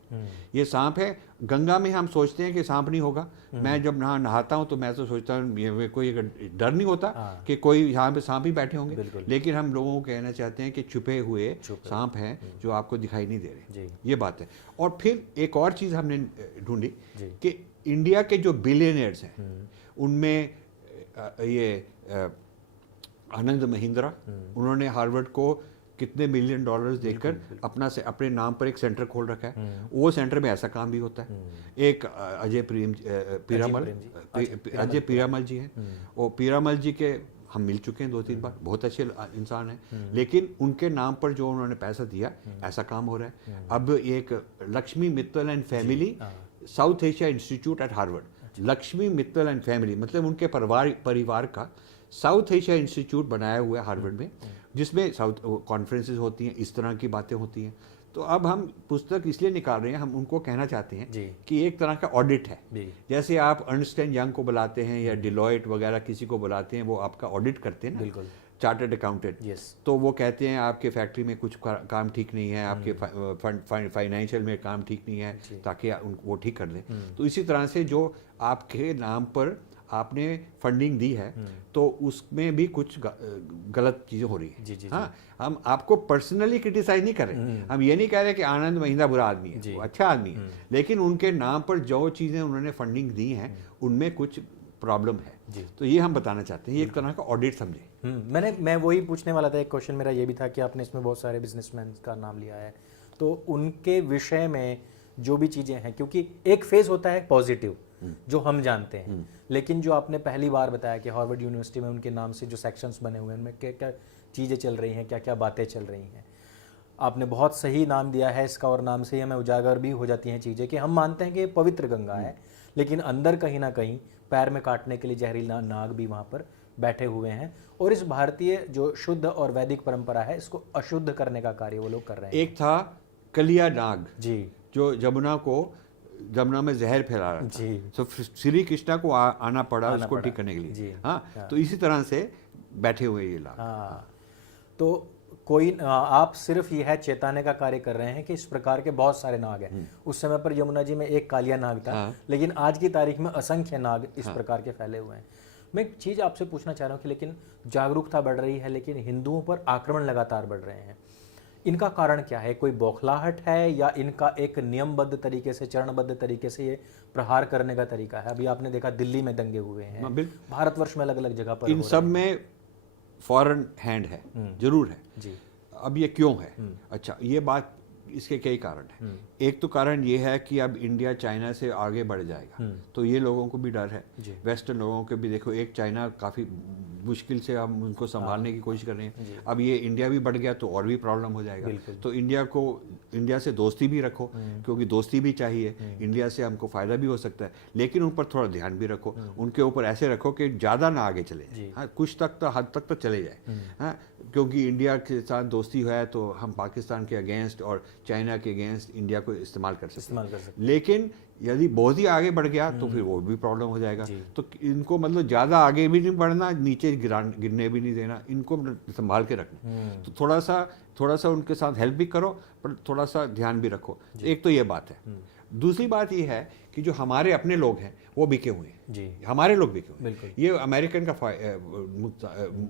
ये सांप है। गंगा में हम सोचते हैं कि सांप नहीं होगा। मैं जब नहाता हूँ तो मैं तो सोचता हूँ ये कोई डर नहीं होता कि कोई यहाँ पे सांप ही बैठे होंगे, लेकिन हम लोगों को कहना चाहते हैं कि छुपे हुए सांप हैं जो आपको दिखाई नहीं दे रहे, ये बात है। और फिर एक और चीज़ हमने ढूंढी कि इंडिया के जो बिलियनर्स हैं उनमें ये आनंद महिंद्रा, उन्होंने हार्वर्ड को कितने मिलियन डॉलर्स देकर अपने नाम पर एक सेंटर खोल रखा है। वो सेंटर में ऐसा काम भी होता है। एक अजय पीरामल जी हैं, वो पीरामल जी के हम मिल चुके हैं 2-3 बार, बहुत अच्छे इंसान हैं, लेकिन उनके नाम पर जो उन्होंने पैसा दिया ऐसा काम हो रहा है। अब एक Lakshmi Mittal and family south Asia institute eight Harvard, Lakshmi Mittal and family मतलब उनके परिवार का साउथ एशिया इंस्टीट्यूट बनाया हुआ है हार्वर्ड में, जिसमें साउथ कॉन्फ्रेंसेस होती हैं, इस तरह की बातें होती हैं। तो अब हम पुस्तक इसलिए निकाल रहे हैं, हम उनको कहना चाहते हैं कि एक तरह का ऑडिट है। जैसे आप अर्नस्ट एंड यंग को बुलाते हैं या डिलॉयट वगैरह किसी को बुलाते हैं, वो आपका ऑडिट करते हैं ना, चार्टर्ड अकाउंटेंट। तो वो कहते हैं आपके फैक्ट्री में कुछ काम ठीक नहीं है, आपके फाइनेंशियल में काम ठीक नहीं है, ताकि वो ठीक कर दें। तो इसी तरह से जो आपके नाम पर आपने फंडिंग दी है तो उसमें भी कुछ गलत चीज़ें हो रही है। हाँ, हम आपको पर्सनली क्रिटिसाइज नहीं कर रहे, हम ये नहीं कह रहे कि आनंद महिंद्रा बुरा आदमी है, वो अच्छा आदमी है, लेकिन उनके नाम पर जो चीज़ें उन्होंने फंडिंग दी हैं उनमें कुछ प्रॉब्लम है। तो ये हम बताना चाहते हैं, ये एक तरह का ऑडिट समझे। मैं वही पूछने वाला था, एक क्वेश्चन मेरा ये भी था कि आपने इसमें बहुत सारे बिजनेसमैन का नाम लिया है, तो उनके विषय में जो भी चीज़ें हैं, क्योंकि एक फेज होता है पॉजिटिव जो हम जानते हैं, लेकिन जो आपने पहली बार बताया कि हार्वर्ड यूनिवर्सिटी में उनके नाम से जो सेक्शंस बने हुए हैं उनमें क्या क्या चीज़ें चल रही हैं, क्या क्या बातें चल रही हैं, आपने बहुत सही नाम दिया है इसका, और नाम से ही हमें उजागर भी हो जाती हैं चीज़ें कि हम मानते हैं कि ये पवित्र गंगा है, लेकिन अंदर कहीं ना कहीं पैर में काटने के लिए जहरीला नाग भी वहाँ पर बैठे हुए हैं, और इस भारतीय जो शुद्ध और वैदिक परंपरा है इसको अशुद्ध करने का कार्य वो लोग कर रहे हैं। एक था कलिया नाग जो जमुना में जहर फैला रहा था, तो श्री कृष्णा को आना पड़ा उसको ठीक करने के लिए। हाँ, तो इसी तरह से बैठे हुए ये लोग। हाँ, तो कोई आप सिर्फ यह चेताने का कार्य कर रहे हैं कि इस प्रकार के बहुत सारे नाग हैं। उस समय पर यमुना जी में एक कालिया नाग था, लेकिन आज की तारीख में असंख्य नाग इस प्रकार के फैले हुए हैं। मैं एक चीज़ आपसे पूछना चाह रहा हूँ कि लेकिन जागरूकता बढ़ रही है, लेकिन हिंदुओं पर आक्रमण लगातार बढ़ रहे हैं, इनका कारण क्या है? कोई बौखलाहट है या इनका एक नियमबद्ध तरीके से, चरणबद्ध तरीके से ये प्रहार करने का तरीका है? अभी आपने देखा दिल्ली में दंगे हुए हैं, भारतवर्ष में अलग अलग जगह पर, इन सब में फॉरेन हैंड है, जरूर है जी। अब ये क्यों है? अच्छा, ये बात, इसके कई कारण हैं। एक तो कारण ये है कि अब इंडिया चाइना से आगे बढ़ जाएगा, तो ये लोगों को भी डर है, वेस्टर्न लोगों के भी। देखो, एक चाइना काफ़ी मुश्किल से हम उनको संभालने की कोशिश कर रहे हैं, अब ये इंडिया भी बढ़ गया तो और भी प्रॉब्लम हो जाएगा। तो इंडिया से दोस्ती भी रखो, क्योंकि दोस्ती भी चाहिए, इंडिया से हमको फ़ायदा भी हो सकता है, लेकिन उन पर थोड़ा ध्यान भी रखो, उनके ऊपर ऐसे रखो कि ज़्यादा ना आगे चले। हाँ, कुछ तक तो हद तक तो चले जाए। हाँ, क्योंकि इंडिया के साथ दोस्ती है तो हम पाकिस्तान के अगेंस्ट और चाइना के अगेंस्ट इंडिया को इस्तेमाल कर सकते हैं। लेकिन यदि बहुत ही आगे बढ़ गया तो फिर वो भी प्रॉब्लम हो जाएगा। तो इनको मतलब ज़्यादा आगे भी नहीं बढ़ना, नीचे गिरने भी नहीं देना, इनको संभाल के रखना। तो थोड़ा सा उनके साथ हेल्प भी करो, पर थोड़ा सा ध्यान भी रखो। एक तो ये बात है। दूसरी बात ये है कि जो हमारे अपने लोग हैं वो बिके हुए हैं जी, हमारे लोग बिके हुए हैं। ये अमेरिकन का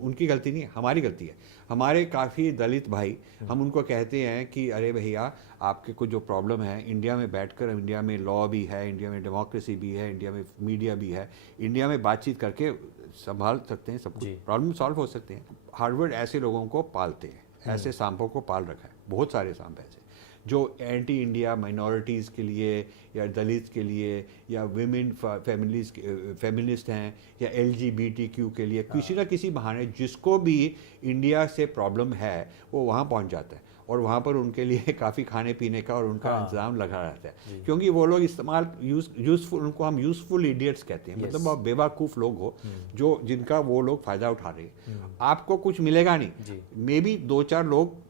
उनकी गलती नहीं है, हमारी गलती है। हमारे काफ़ी दलित भाई, हम उनको कहते हैं कि अरे भैया, आपके को जो प्रॉब्लम है, इंडिया में बैठकर, इंडिया में लॉ भी है, इंडिया में डेमोक्रेसी भी है, इंडिया में मीडिया भी है, इंडिया में बातचीत करके संभाल सकते हैं, सब कुछ प्रॉब्लम सॉल्व हो सकते हैं। हार्वर्ड ऐसे लोगों को पालते हैं, ऐसे सांपों को पाल रखा है, बहुत सारे सांप ऐसे जो एंटी इंडिया माइनॉरिटीज़ के लिए या दलित के लिए या विमेन फेमिनिस्ट हैं या LGBTQ के लिए, किसी ना किसी बहाने जिसको भी इंडिया से प्रॉब्लम है वो वहाँ पहुँच जाता है, और वहाँ पर उनके लिए काफ़ी खाने पीने का और उनका इंतजाम लगा रहता है। क्योंकि वो लोग इस्तेमाल यूज़फुल, उनको हम यूज़फुल इडियट्स कहते हैं, मतलब वो बेवकूफ़ लोग हो जो जिनका वो लोग फ़ायदा उठा रहे हैं। आपको कुछ मिलेगा नहीं, मे बी 2-4 लोग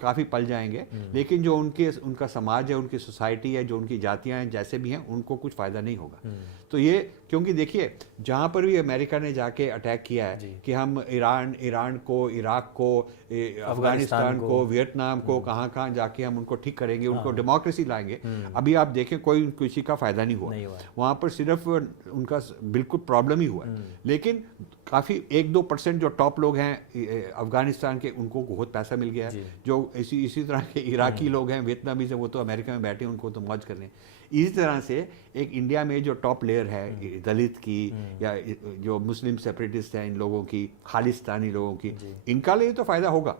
काफ़ी पल जाएंगे, लेकिन जो उनका समाज है, उनकी सोसाइटी है, जो उनकी जातियां हैं, जैसे भी हैं, उनको कुछ फ़ायदा नहीं होगा। तो ये क्योंकि देखिए जहाँ पर भी अमेरिका ने जाके अटैक किया है कि हम ईरान को, इराक को, अफगानिस्तान को, वियतनाम को, कहाँ कहाँ जाके हम उनको ठीक करेंगे, उनको डेमोक्रेसी लाएंगे, अभी आप देखें कोई किसी का फायदा नहीं हुआ। वहाँ पर सिर्फ उनका बिल्कुल प्रॉब्लम ही हुआ। लेकिन काफ़ी 1-2% जो टॉप लोग हैं अफगानिस्तान के, उनको बहुत पैसा मिल गया है। जो इसी तरह के इराकी लोग हैं, वियतनामी से, वो तो अमेरिका में बैठे, उनको तो मौज कर रहे हैं। इसी तरह से एक इंडिया में जो टॉप लेयर है दलित की या जो मुस्लिम सेपरेटिस्ट हैं, इन लोगों की, खालिस्तानी लोगों की, इनका लिए तो फायदा होगा।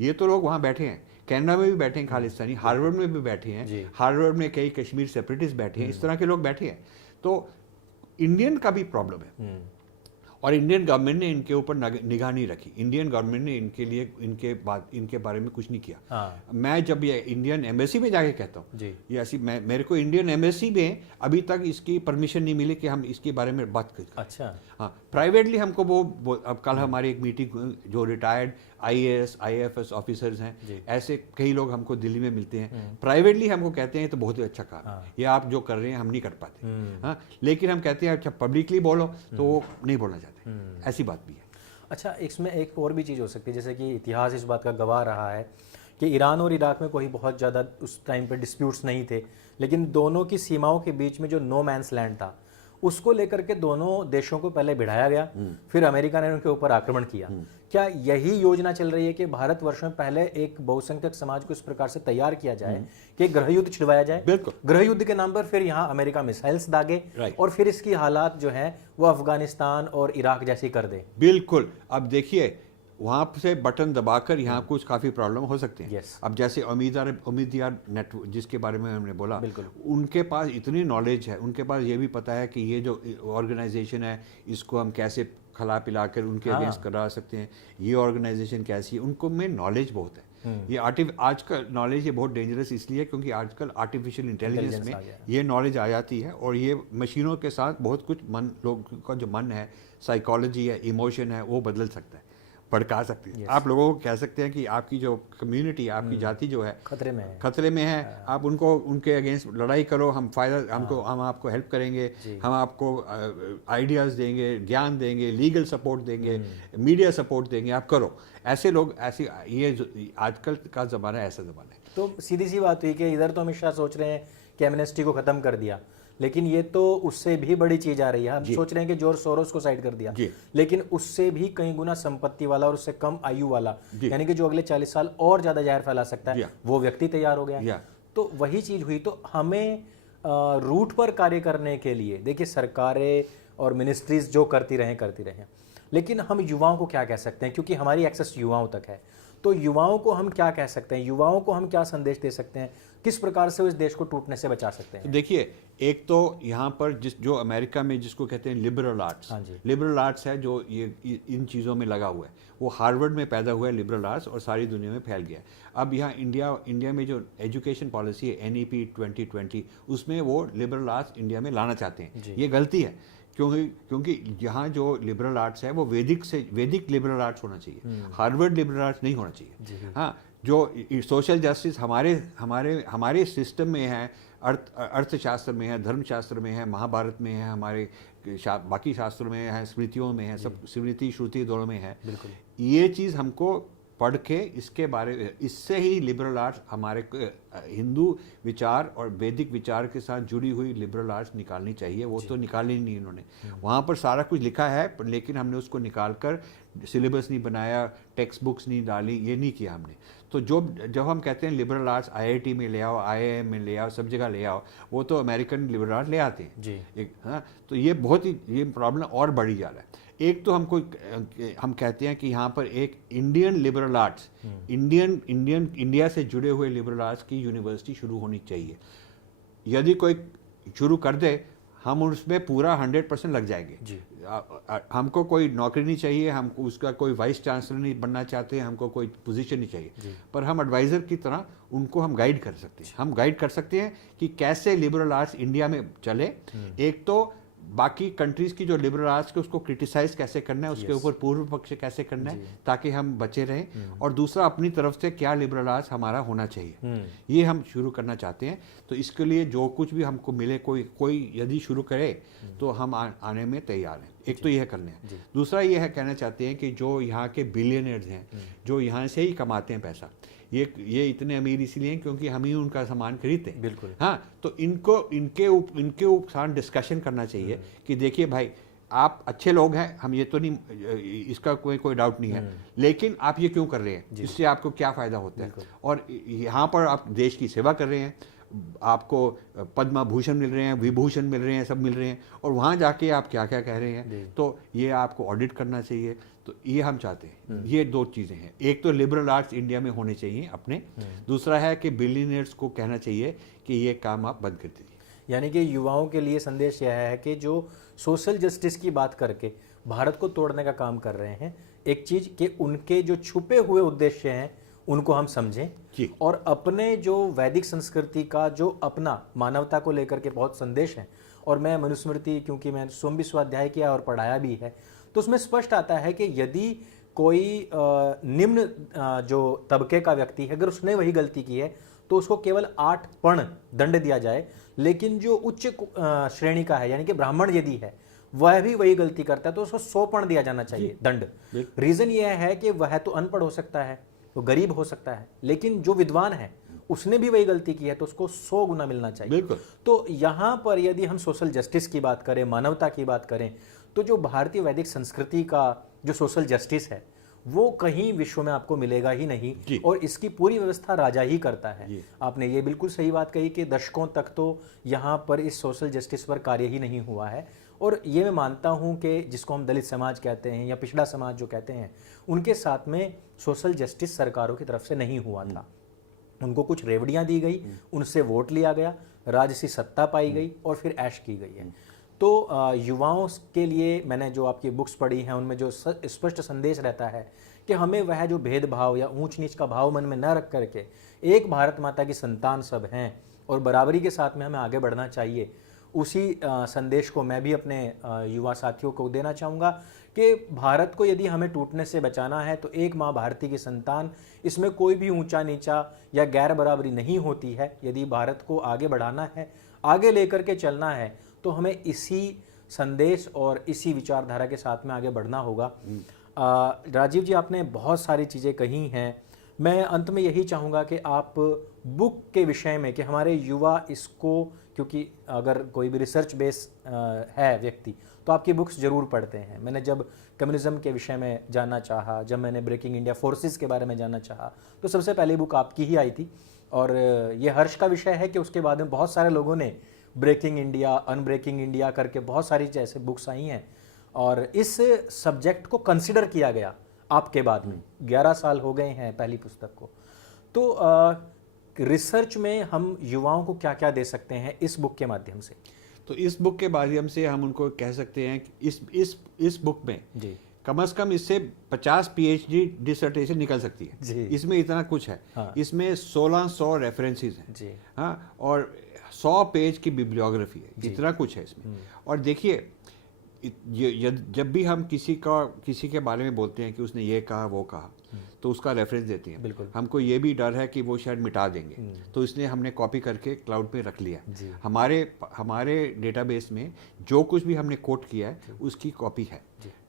ये तो लोग वहाँ बैठे हैं, कनाडा में भी बैठे हैं खालिस्तानी, हार्वर्ड में भी बैठे हैं, हार्वर्ड में कई कश्मीर सेपरेटिस्ट बैठे हैं, इस तरह के लोग बैठे हैं। तो इंडियन का भी प्रॉब्लम है और इंडियन गवर्नमेंट ने इनके ऊपर निगाह नहीं रखी। इंडियन गवर्नमेंट ने इनके लिए इनके बारे में कुछ नहीं किया। मैं जब ये इंडियन एम्बेसी में जाके कहता हूँ ये ऐसी, मेरे को इंडियन एम्बेसी में अभी तक इसकी परमिशन नहीं मिली कि हम इसके बारे में बात करें। अच्छा, हाँ, प्राइवेटली हमको वो अब कल हमारी एक मीटिंग, जो रिटायर्ड IAS IAFS ऑफिसर्स हैं, ऐसे कई लोग हमको दिल्ली में मिलते हैं, प्राइवेटली हमको कहते हैं तो बहुत ही अच्छा काम है, ये आप जो कर रहे हैं हम नहीं कर पाते। हाँ, लेकिन हम कहते हैं अच्छा पब्लिकली बोलो, तो वो नहीं बोलना चाहते। ऐसी बात भी है। अच्छा, इसमें एक और भी चीज़ हो सकती है, जैसे कि इतिहास इस बात का गवाह रहा है कि ईरान और इराक में कोई बहुत ज़्यादा उस टाइम पे डिस्प्यूट्स नहीं थे, लेकिन दोनों की सीमाओं के बीच में जो नो मैंस लैंड था, उसको लेकर के दोनों देशों को पहले भिड़ाया गया, फिर अमेरिका ने उनके ऊपर आक्रमण किया। क्या यही योजना चल रही है कि भारतवर्ष में पहले एक बहुसंख्यक समाज को इस प्रकार से तैयार किया जाए कि गृह युद्ध छिड़वाया जाए? बिल्कुल। गृह युद्ध के नाम पर फिर यहाँ अमेरिका मिसाइल्स दागे और फिर इसकी हालात जो है वो अफगानिस्तान और इराक जैसी कर दे। बिल्कुल। अब देखिए वहाँ से बटन दबाकर यहाँ कुछ काफ़ी प्रॉब्लम हो सकते हैं। अब जैसे उम्मीदयार नेटवर्क जिसके बारे में हमने बोला, उनके पास इतनी नॉलेज है, उनके पास ये भी पता है कि ये जो ऑर्गेनाइजेशन है इसको हम कैसे खिला पिला कर उनके अगेंस्ट करा सकते हैं, ये ऑर्गेनाइजेशन कैसी है, उनको में नॉलेज बहुत है। ये आज का नॉलेज ये बहुत डेंजरस इसलिए है क्योंकि आजकल आर्टिफिशियल इंटेलिजेंस में ये नॉलेज आ जाती है और ये मशीनों के साथ बहुत कुछ लोग का जो मन है, साइकोलॉजी है, इमोशन है, वो बदल सकता है, भड़का सकती है। आप लोगों को कह सकते हैं कि आपकी जो कम्युनिटी, आपकी जाति जो है खतरे में है, आप उनको उनके अगेंस्ट लड़ाई करो, हम आपको हेल्प करेंगे, हम आपको आइडियाज़ देंगे, ज्ञान देंगे, लीगल सपोर्ट देंगे, मीडिया सपोर्ट देंगे, आप करो। ऐसे लोग ये आजकल का ज़माना ऐसा ज़माना है। तो सीधी सी बात हुई कि इधर तो अमित शाह सोच रहे हैं कि एमनेस्टी को ख़त्म कर दिया, लेकिन ये तो उससे भी बड़ी चीज आ रही है। हम सोच रहे हैं कि जॉर्ज सोरोस को साइड कर दिया, लेकिन उससे भी कई गुना संपत्ति वाला और उससे कम आयु वाला, यानी कि जो अगले 40 साल और ज्यादा जहर फैला सकता है, वो व्यक्ति तैयार हो गया। तो वही चीज हुई। तो हमें रूट पर कार्य करने के लिए देखिए सरकारें और मिनिस्ट्रीज जो करती रहें, लेकिन हम युवाओं को क्या कह सकते हैं, क्योंकि हमारी एक्सेस युवाओं तक है। तो युवाओं को हम क्या कह सकते हैं, युवाओं को हम क्या संदेश दे सकते हैं, किस प्रकार से वो इस देश को टूटने से बचा सकते हैं? तो देखिए, एक तो यहाँ पर जो अमेरिका में जिसको कहते हैं लिबरल आर्ट्स, लिबरल आर्ट्स है जो ये इन चीज़ों में लगा हुआ है, वो हार्वर्ड में पैदा हुआ है लिबरल आर्ट्स और सारी दुनिया में फैल गया है। अब यहाँ इंडिया में जो एजुकेशन पॉलिसी है NEP 2020, उसमें वो लिबरल आर्ट्स इंडिया में लाना चाहते हैं। ये गलती है क्योंकि यहाँ जो लिबरल आर्ट्स है वो वैदिक लिबरल आर्ट्स होना चाहिए, हार्वर्ड लिबरल आर्ट्स नहीं होना चाहिए। हाँ, जो सोशल जस्टिस हमारे सिस्टम में है, अर्थशास्त्र में है, धर्मशास्त्र में है, महाभारत में है, हमारे बाकी शास्त्रों में है, स्मृतियों में है, सब स्मृति श्रुति दोनों में है। ये चीज़ हमको पढ़ के इससे ही लिबरल आर्ट्स, हमारे हिंदू विचार और वैदिक विचार के साथ जुड़ी हुई लिबरल आर्ट्स निकालनी चाहिए। वो तो निकाली नहीं इन्होंने, वहाँ पर सारा कुछ लिखा है, लेकिन हमने उसको निकाल कर सिलेबस नहीं बनाया, टेक्स्ट बुक्स नहीं डाली, ये नहीं किया हमने। तो जब हम कहते हैं लिबरल आर्ट्स IIT में ले आओ, IIM में ले आओ, सब जगह ले आओ, वो तो अमेरिकन लिबरल आर्ट्स ले आते हैं। हाँ, तो ये बहुत ही ये प्रॉब्लम और बढ़ी जा रहा है। एक तो हम कहते हैं कि यहाँ पर एक इंडियन लिबरल आर्ट्स, इंडिया से जुड़े हुए लिबरल आर्ट्स की यूनिवर्सिटी शुरू होनी चाहिए। यदि कोई शुरू कर दे, हम उसमें पूरा 100% लग जाएंगे। हमको कोई नौकरी नहीं चाहिए, हमको उसका कोई वाइस चांसलर नहीं बनना चाहते, हमको कोई पोजीशन नहीं चाहिए, पर हम एडवाइज़र की तरह उनको हम गाइड कर सकते हैं। हम गाइड कर सकते हैं कि कैसे लिबरल आर्ट्स इंडिया में चले। एक तो बाकी कंट्रीज की जो लिबरल आर्ट्स के उसको क्रिटिसाइज कैसे करना है, उसके ऊपर पूर्व पक्ष कैसे करना है ताकि हम बचे रहें, और दूसरा अपनी तरफ से क्या लिबरल आर्ट्स हमारा होना चाहिए, ये हम शुरू करना चाहते हैं। तो इसके लिए जो कुछ भी हमको मिले, कोई यदि शुरू करे तो हम आने में तैयार हैं। एक तो यह करने हैं, दूसरा यह है कहना चाहते हैं कि जो यहाँ के बिलियनर्स हैं, जो यहाँ से ही कमाते हैं पैसा, ये इतने अमीर इसलिए हैं क्योंकि हम ही उनका सामान खरीदते हैं। बिल्कुल। हाँ, तो इनके ऊपर डिस्कशन करना चाहिए कि देखिए भाई, आप अच्छे लोग हैं, हम ये तो नहीं, इसका कोई डाउट नहीं है, लेकिन आप ये क्यों कर रहे हैं, इससे आपको क्या फ़ायदा होता है, और यहाँ पर आप देश की सेवा कर रहे हैं, आपको पद्म भूषण मिल रहे हैं, विभूषण मिल रहे हैं, सब मिल रहे हैं, और वहाँ जाके आप क्या क्या कह रहे हैं, तो ये आपको ऑडिट करना चाहिए। तो ये हम चाहते हैं। ये दो चीज़ें हैं, एक तो लिबरल आर्ट्स इंडिया में होने चाहिए अपने, दूसरा है कि बिलियनियर्स को कहना चाहिए कि ये काम आप बंद कर दीजिए। यानी कि युवाओं के लिए संदेश यह है कि जो सोशल जस्टिस की बात करके भारत को तोड़ने का काम कर रहे हैं, एक चीज़ कि उनके जो छुपे हुए उद्देश्य हैं उनको हम समझें, और अपने जो वैदिक संस्कृति का जो अपना मानवता को लेकर के बहुत संदेश है, और मैं मनुस्मृति क्योंकि मैं स्वयं भी स्वाध्याय किया और पढ़ाया भी है, तो उसमें स्पष्ट आता है कि यदि कोई निम्न जो तबके का व्यक्ति है, अगर उसने वही गलती की है तो उसको केवल 8 पण दंड दिया जाए, लेकिन जो उच्च श्रेणी का है यानी कि ब्राह्मण यदि है वह भी वही गलती करता है तो उसको 100 पण दिया जाना चाहिए दंड। रीजन यह है कि वह तो अनपढ़ हो सकता है, वो गरीब हो सकता है, लेकिन जो विद्वान है उसने भी वही गलती की है तो उसको 100 गुना मिलना चाहिए। तो यहाँ पर यदि हम सोशल जस्टिस की बात करें, मानवता की बात करें, तो जो भारतीय वैदिक संस्कृति का जो सोशल जस्टिस है वो कहीं विश्व में आपको मिलेगा ही नहीं, और इसकी पूरी व्यवस्था राजा ही करता है। आपने ये बिल्कुल सही बात कही कि दशकों तक तो यहाँ पर इस सोशल जस्टिस पर कार्य ही नहीं हुआ है, और ये मैं मानता हूँ कि जिसको हम दलित समाज कहते हैं या पिछड़ा समाज जो कहते हैं, उनके साथ में सोशल जस्टिस सरकारों की तरफ से नहीं हुआ था। उनको कुछ रेवड़ियाँ दी गई, उनसे वोट लिया गया, राजसी सत्ता पाई गई और फिर ऐश की गई है। तो युवाओं के लिए मैंने जो आपकी बुक्स पढ़ी हैं उनमें जो स्पष्ट संदेश रहता है कि हमें वह जो भेदभाव या ऊंच नीच का भाव मन में न रख करके एक भारत माता की संतान सब हैं और बराबरी के साथ में हमें आगे बढ़ना चाहिए, उसी संदेश को मैं भी अपने युवा साथियों को देना चाहूँगा कि भारत को यदि हमें टूटने से बचाना है तो एक माँ भारती की संतान, इसमें कोई भी ऊंचा नीचा या गैर बराबरी नहीं होती है। यदि भारत को आगे बढ़ाना है, आगे लेकर के चलना है, तो हमें इसी संदेश और इसी विचारधारा के साथ में आगे बढ़ना होगा। राजीव जी, आपने बहुत सारी चीज़ें कही हैं। मैं अंत में यही चाहूँगा कि आप बुक के विषय में, कि हमारे युवा इसको, क्योंकि अगर कोई भी रिसर्च बेस है व्यक्ति तो आपकी बुक्स ज़रूर पढ़ते हैं। मैंने जब कम्युनिज्म के विषय में जानना चाहा, जब मैंने ब्रेकिंग इंडिया फोर्सेस के बारे में जानना चाहा, तो सबसे पहली बुक आपकी ही आई थी, और ये हर्ष का विषय है कि उसके बाद में बहुत सारे लोगों ने ब्रेकिंग इंडिया, अनब्रेकिंग इंडिया करके बहुत सारी जैसे बुक्स आई हैं, और इस सब्जेक्ट को कंसिडर किया गया आपके बाद में। 11 साल हो गए हैं पहली पुस्तक को। तो रिसर्च में हम युवाओं को क्या क्या दे सकते हैं इस बुक के माध्यम से? तो इस बुक के माध्यम से हम उनको कह सकते हैं कि इस बुक में जी कम से कम इससे 50 PhD डिसर्टेशन निकल सकती है जी। इसमें इतना कुछ है। हाँ। इसमें 1600 रेफरेंसेस हैं जी। हाँ, और 100 पेज की बिब्लियोग्राफी है, इतना कुछ है इसमें। और देखिए, जब भी हम किसी के बारे में बोलते हैं कि उसने ये कहा वो कहा, तो उसका रेफरेंस देते हैं। बिल्कुल। हमको ये भी डर है कि वो शायद मिटा देंगे, तो इसलिए हमने कॉपी करके क्लाउड पे रख लिया। जी। हमारे डेटाबेस में जो कुछ भी हमने कोट किया है उसकी कॉपी है।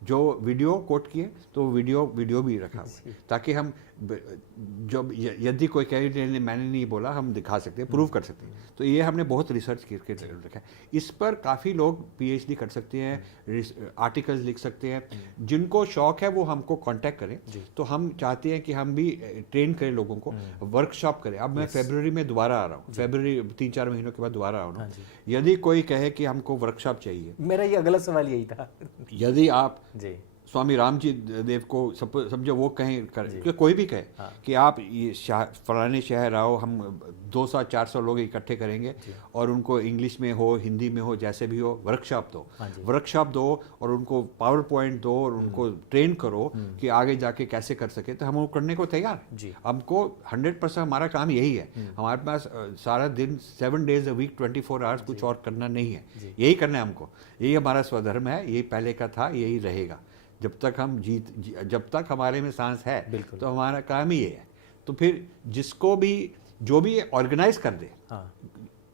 जो वीडियो कोट किए तो वीडियो भी रखा हुआ है, ताकि हम जब यदि कोई कहे मैंने नहीं बोला, हम दिखा सकते हैं, प्रूव कर सकते हैं। तो ये हमने बहुत रिसर्च करके रखा है। इस पर काफ़ी लोग PhD कर सकते हैं, आर्टिकल्स लिख सकते हैं। जिनको शौक है वो हमको कांटेक्ट करें। तो हम चाहते हैं कि हम भी ट्रेन करें लोगों को, वर्कशॉप करें। अब मैं फरवरी में दोबारा आ रहा हूँ, फरवरी 3-4 महीनों के बाद दोबारा आ रहा हूँ। यदि कोई कहे कि हमको वर्कशॉप चाहिए, मेरा ये अगला सवाल यही था। यदि आप जी स्वामी राम जी देव को समझो वो कहें कि कोई भी कहे कि आप ये फलाने शहर आओ, हम 200-400 लोग इकट्ठे करेंगे और उनको इंग्लिश में हो, हिंदी में हो, जैसे भी हो वर्कशॉप दो, वर्कशॉप दो और उनको पावर पॉइंट दो और उनको ट्रेन करो कि आगे जाके कैसे कर सके, तो हम वो करने को तैयार हैं। हमको 100% हमारा काम यही है। हमारे पास सारा दिन 7 days a week 24 hours कुछ और करना नहीं है, यही करना है हमको। यही हमारा स्वधर्म है, यही पहले का था, यही रहेगा जब तक हम जब तक हमारे में सांस है, तो हमारा काम ही ये है। तो फिर जिसको भी जो भी ऑर्गेनाइज कर दे,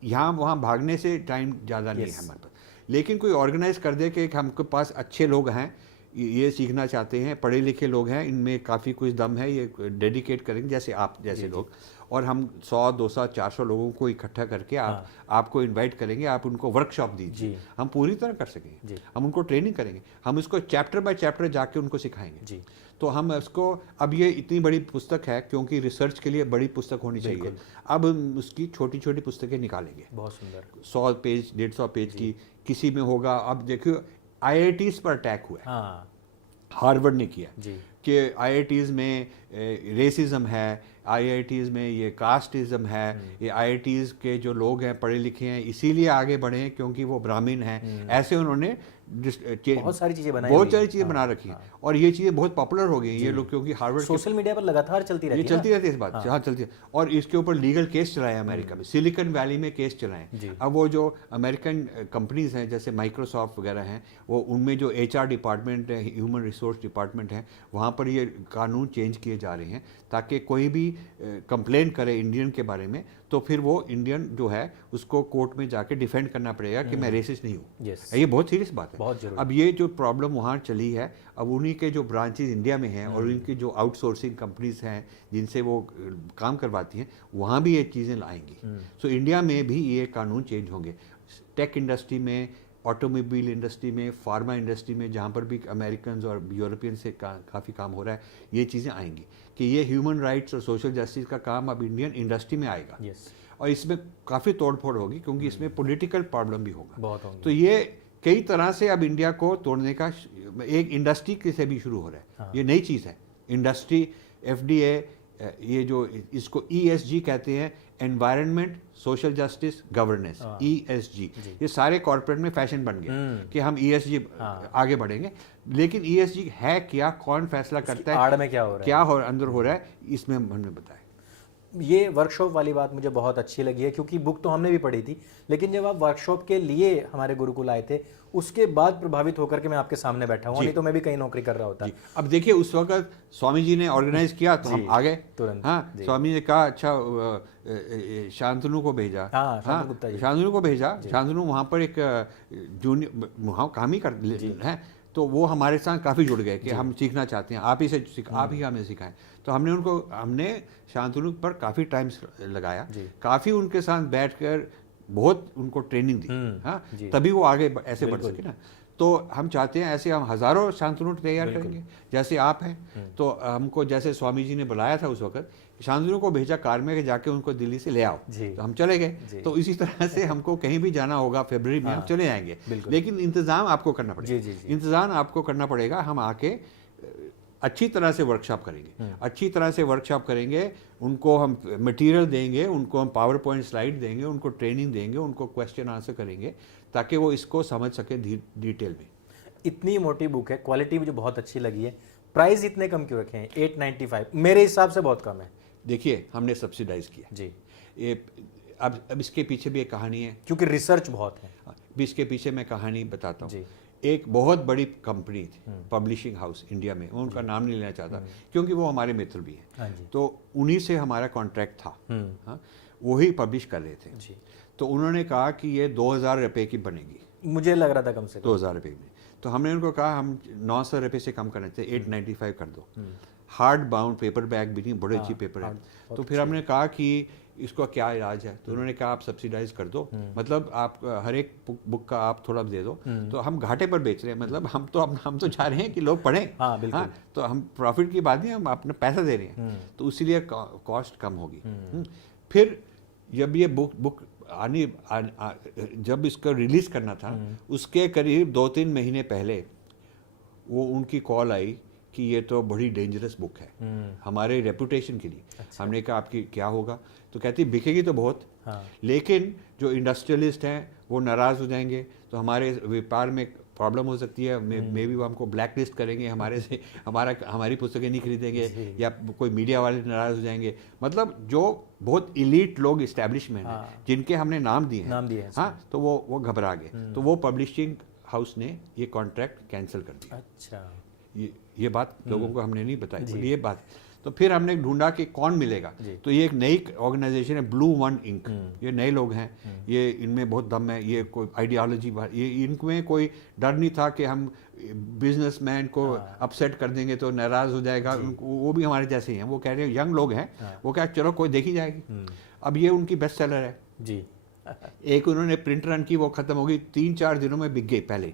यहाँ वहाँ भागने से टाइम ज़्यादा नहीं है हमारे पास, लेकिन कोई ऑर्गेनाइज कर दे कि हमके पास अच्छे लोग हैं, ये सीखना चाहते हैं, पढ़े लिखे लोग हैं, इनमें काफ़ी कुछ दम है, ये डेडिकेट करेंगे जैसे आप जैसे लोग, और हम 100, 200, 400 लोगों को इकट्ठा करके आपको इनवाइट करेंगे, आप उनको वर्कशॉप दीजिए, हम पूरी तरह कर सकेंगे, हम उनको ट्रेनिंग करेंगे, हम इसको चैप्टर बाय चैप्टर जाके उनको सिखाएंगे। तो हम इसको, अब ये इतनी बड़ी पुस्तक है क्योंकि रिसर्च के लिए बड़ी पुस्तक होनी चाहिए, अब उसकी छोटी छोटी पुस्तकें निकालेंगे, बहुत सुंदर, 100 पेज 150 पेज की किसी में होगा। अब देखियो IITs पर अटैक हुआ है, हार्वर्ड ने किया कि IITs में रेसिज्म है, IITs में ये कास्टिज्म है, ये IITs के जो लोग हैं पढ़े लिखे हैं इसीलिए आगे बढ़े हैं क्योंकि वो ब्राह्मण हैं, ऐसे उन्होंने बहुत सारी चीजें बनाई, बहुत सारी चीजें बना रखी हैं और ये चीजें बहुत पॉपुलर हो गई ये लोग, क्योंकि हार्वर्ड सोशल मीडिया पर लगातार चलती रहती है, चलती रहती है इस बात। हाँ चलती है, और इसके ऊपर लीगल केस चलाए अमेरिका में, सिलिकॉन वैली में केस चलाए। अब वो जो अमेरिकन कंपनीज हैं जैसे माइक्रोसॉफ्ट वगैरह हैं, वो उनमें जो HR डिपार्टमेंट है, ह्यूमन रिसोर्स डिपार्टमेंट है, वहाँ पर ये कानून चेंज किए जा रहे हैं ताकि कोई भी कंप्लेन करे इंडियन के बारे में तो फिर वो इंडियन जो है उसको कोर्ट में जाके डिफेंड करना पड़ेगा कि मैं रेसिस्ट नहीं हूँ। ये बहुत सीरियस बात है। अब ये जो प्रॉब्लम वहाँ चली है, अब उन्हीं के जो ब्रांचेस इंडिया में हैं और उनकी जो आउटसोर्सिंग कंपनीज हैं जिनसे वो काम करवाती हैं, वहाँ भी ये चीज़ें लाएंगी। सो इंडिया में भी ये कानून चेंज होंगे, टेक इंडस्ट्री में, ऑटोमोबाइल इंडस्ट्री में, फार्मा इंडस्ट्री में, जहाँ पर भी अमेरिकन और यूरोपियन से काफ़ी काम हो रहा है, ये चीज़ें आएंगी कि ये ह्यूमन राइट्स और सोशल जस्टिस का काम अब इंडियन इंडस्ट्री में आएगा। और इसमें काफ़ी तोड़फोड़ होगी क्योंकि इसमें पॉलिटिकल प्रॉब्लम भी होगा। तो ये कई तरह से अब इंडिया को तोड़ने का एक इंडस्ट्री से भी शुरू हो रहा है। ये नई चीज़ है, इंडस्ट्री, FDA, ये जो इसको ESG कहते हैं, environment, social justice, governance, ESG, ये सारे कॉर्पोरेट में फैशन बन गए कि हम ESG आगे बढ़ेंगे। लेकिन ESG है क्या, कौन फैसला करता है, आड़ में क्या हो रहा है, क्या अंदर हो रहा है, इसमें हमने बताया। ये वर्कशॉप वाली बात मुझे बहुत अच्छी लगी है क्योंकि बुक तो हमने भी पढ़ी थी, लेकिन जब आप वर्कशॉप के लिए हमारे गुरुकुल आए थे उसके बाद प्रभावित होकर के मैं आपके सामने बैठा हूँ, नहीं तो मैं भी कहीं नौकरी कर रहा होता। अब देखिए उस वक्त स्वामी जी ने ऑर्गेनाइज किया तो हम आ गए तुरंत। हाँ, स्वामी ने कहा अच्छा शांतनु को भेजा, शांतनु को भेजा, शांतनु वहाँ पर एक जूनियर वहाँ काम ही कर है, तो वो हमारे साथ काफ़ी जुड़ गए कि हम सीखना चाहते हैं, आप ही हमें सिखाएं। तो हमने शांतनु पर काफ़ी टाइम लगाया, काफ़ी उनके साथ बैठकर बहुत उनको ट्रेनिंग दी, हाँ, तभी वो आगे ऐसे बढ़ सके ना। तो हम चाहते हैं ऐसे हम हज़ारों शांतनु तैयार करेंगे जैसे आप हैं। तो हमको जैसे स्वामी जी ने बुलाया था उस वक्त, शांतनु को भेजा कार में कि जाके उनको दिल्ली से ले आओ, तो हम चले गए। तो इसी तरह से हमको कहीं भी जाना होगा फरवरी में हम चले जाएंगे, लेकिन इंतज़ाम आपको करना पड़ेगा, इंतज़ाम आपको करना पड़ेगा। हम आके अच्छी तरह से वर्कशॉप करेंगे, अच्छी तरह से वर्कशॉप करेंगे, उनको हम मटेरियल देंगे, उनको हम पावर पॉइंट स्लाइड देंगे, उनको ट्रेनिंग देंगे, उनको क्वेश्चन आंसर करेंगे ताकि वो इसको समझ सके डिटेल में। इतनी मोटी बुक है, क्वालिटी मुझे बहुत अच्छी लगी है। प्राइस इतने कम क्यों रखे हैं? 895 मेरे हिसाब से बहुत कम है। देखिए हमने सब्सिडाइज किया जी, ये अब इसके पीछे भी एक कहानी है क्योंकि रिसर्च बहुत है। भी इसके पीछे मैं कहानी बताता हूँ। एक बहुत बड़ी कंपनी थी पब्लिशिंग हाउस इंडिया में, मैं उनका नाम नहीं लेना चाहता क्योंकि वो हमारे मित्र भी हैं, तो उन्हीं से हमारा कॉन्ट्रैक्ट था, हाँ, वही पब्लिश कर रहे थे। तो उन्होंने कहा कि ये 2000 रुपये की बनेगी, मुझे लग रहा था कम से कम 2000 रुपये में। तो हमने उनको कहा हम 900 रुपये से कम करने थे, 895 कर दो। हार्ड बाउंड पेपर बैग भी नहीं, बड़े अच्छी पेपर है। तो फिर हमने कहा कि इसका क्या इलाज है, तो उन्होंने कहा आप सब्सिडाइज कर दो, मतलब आप हर एक बुक का आप थोड़ा दे दो। तो हम घाटे पर बेच रहे हैं, मतलब हम तो चाह रहे हैं कि लोग पढ़ें, हाँ, तो हम प्रॉफिट की बात नहीं, हम अपना पैसा दे रहे हैं, तो इसीलिए कॉस्ट कम होगी। फिर जब ये बुक जब इसको रिलीज करना था उसके करीब 2-3 महीने पहले वो उनकी कॉल आई कि ये तो बड़ी डेंजरस बुक है हमारे रेपुटेशन के लिए। अच्छा। हमने कहा आपकी क्या होगा, तो कहती बिकेगी तो बहुत, हाँ। लेकिन जो इंडस्ट्रियलिस्ट हैं वो नाराज़ हो जाएंगे, तो हमारे व्यापार में प्रॉब्लम हो सकती है, मे भी वो हमको ब्लैक लिस्ट करेंगे, हमारे से हमारी पुस्तकें नहीं खरीदेंगे, या कोई मीडिया वाले नाराज़ हो जाएंगे। मतलब जो बहुत इलीट लोग इस्टेब्लिशमेंट हैं, जिनके हमने नाम दिए हैं, हाँ, तो वो घबरा गए। तो वो पब्लिशिंग हाउस ने ये कॉन्ट्रैक्ट कैंसिल कर दिया। अच्छा। ये बात लोगों को हमने नहीं बताई, ये बात। तो फिर हमने ढूंढा कि कौन मिलेगा, तो ये एक नई ऑर्गेनाइजेशन है, ब्लू वन इंक। ये नए लोग हैं, ये इनमें बहुत दम है, ये कोई आइडियोलॉजी, ये इनमें कोई डर नहीं था कि हम बिजनेसमैन को अपसेट कर देंगे तो नाराज हो जाएगा। वो भी हमारे जैसे ही हैं, वो कह रहे हैं यंग लोग हैं, वो क्या चलो कोई देखी जाएगी। अब ये उनकी बेस्ट सेलर है जी। एक उन्होंने प्रिंट रन की, वो खत्म हो गई, 3-4 दिनों में बिक गई पहले।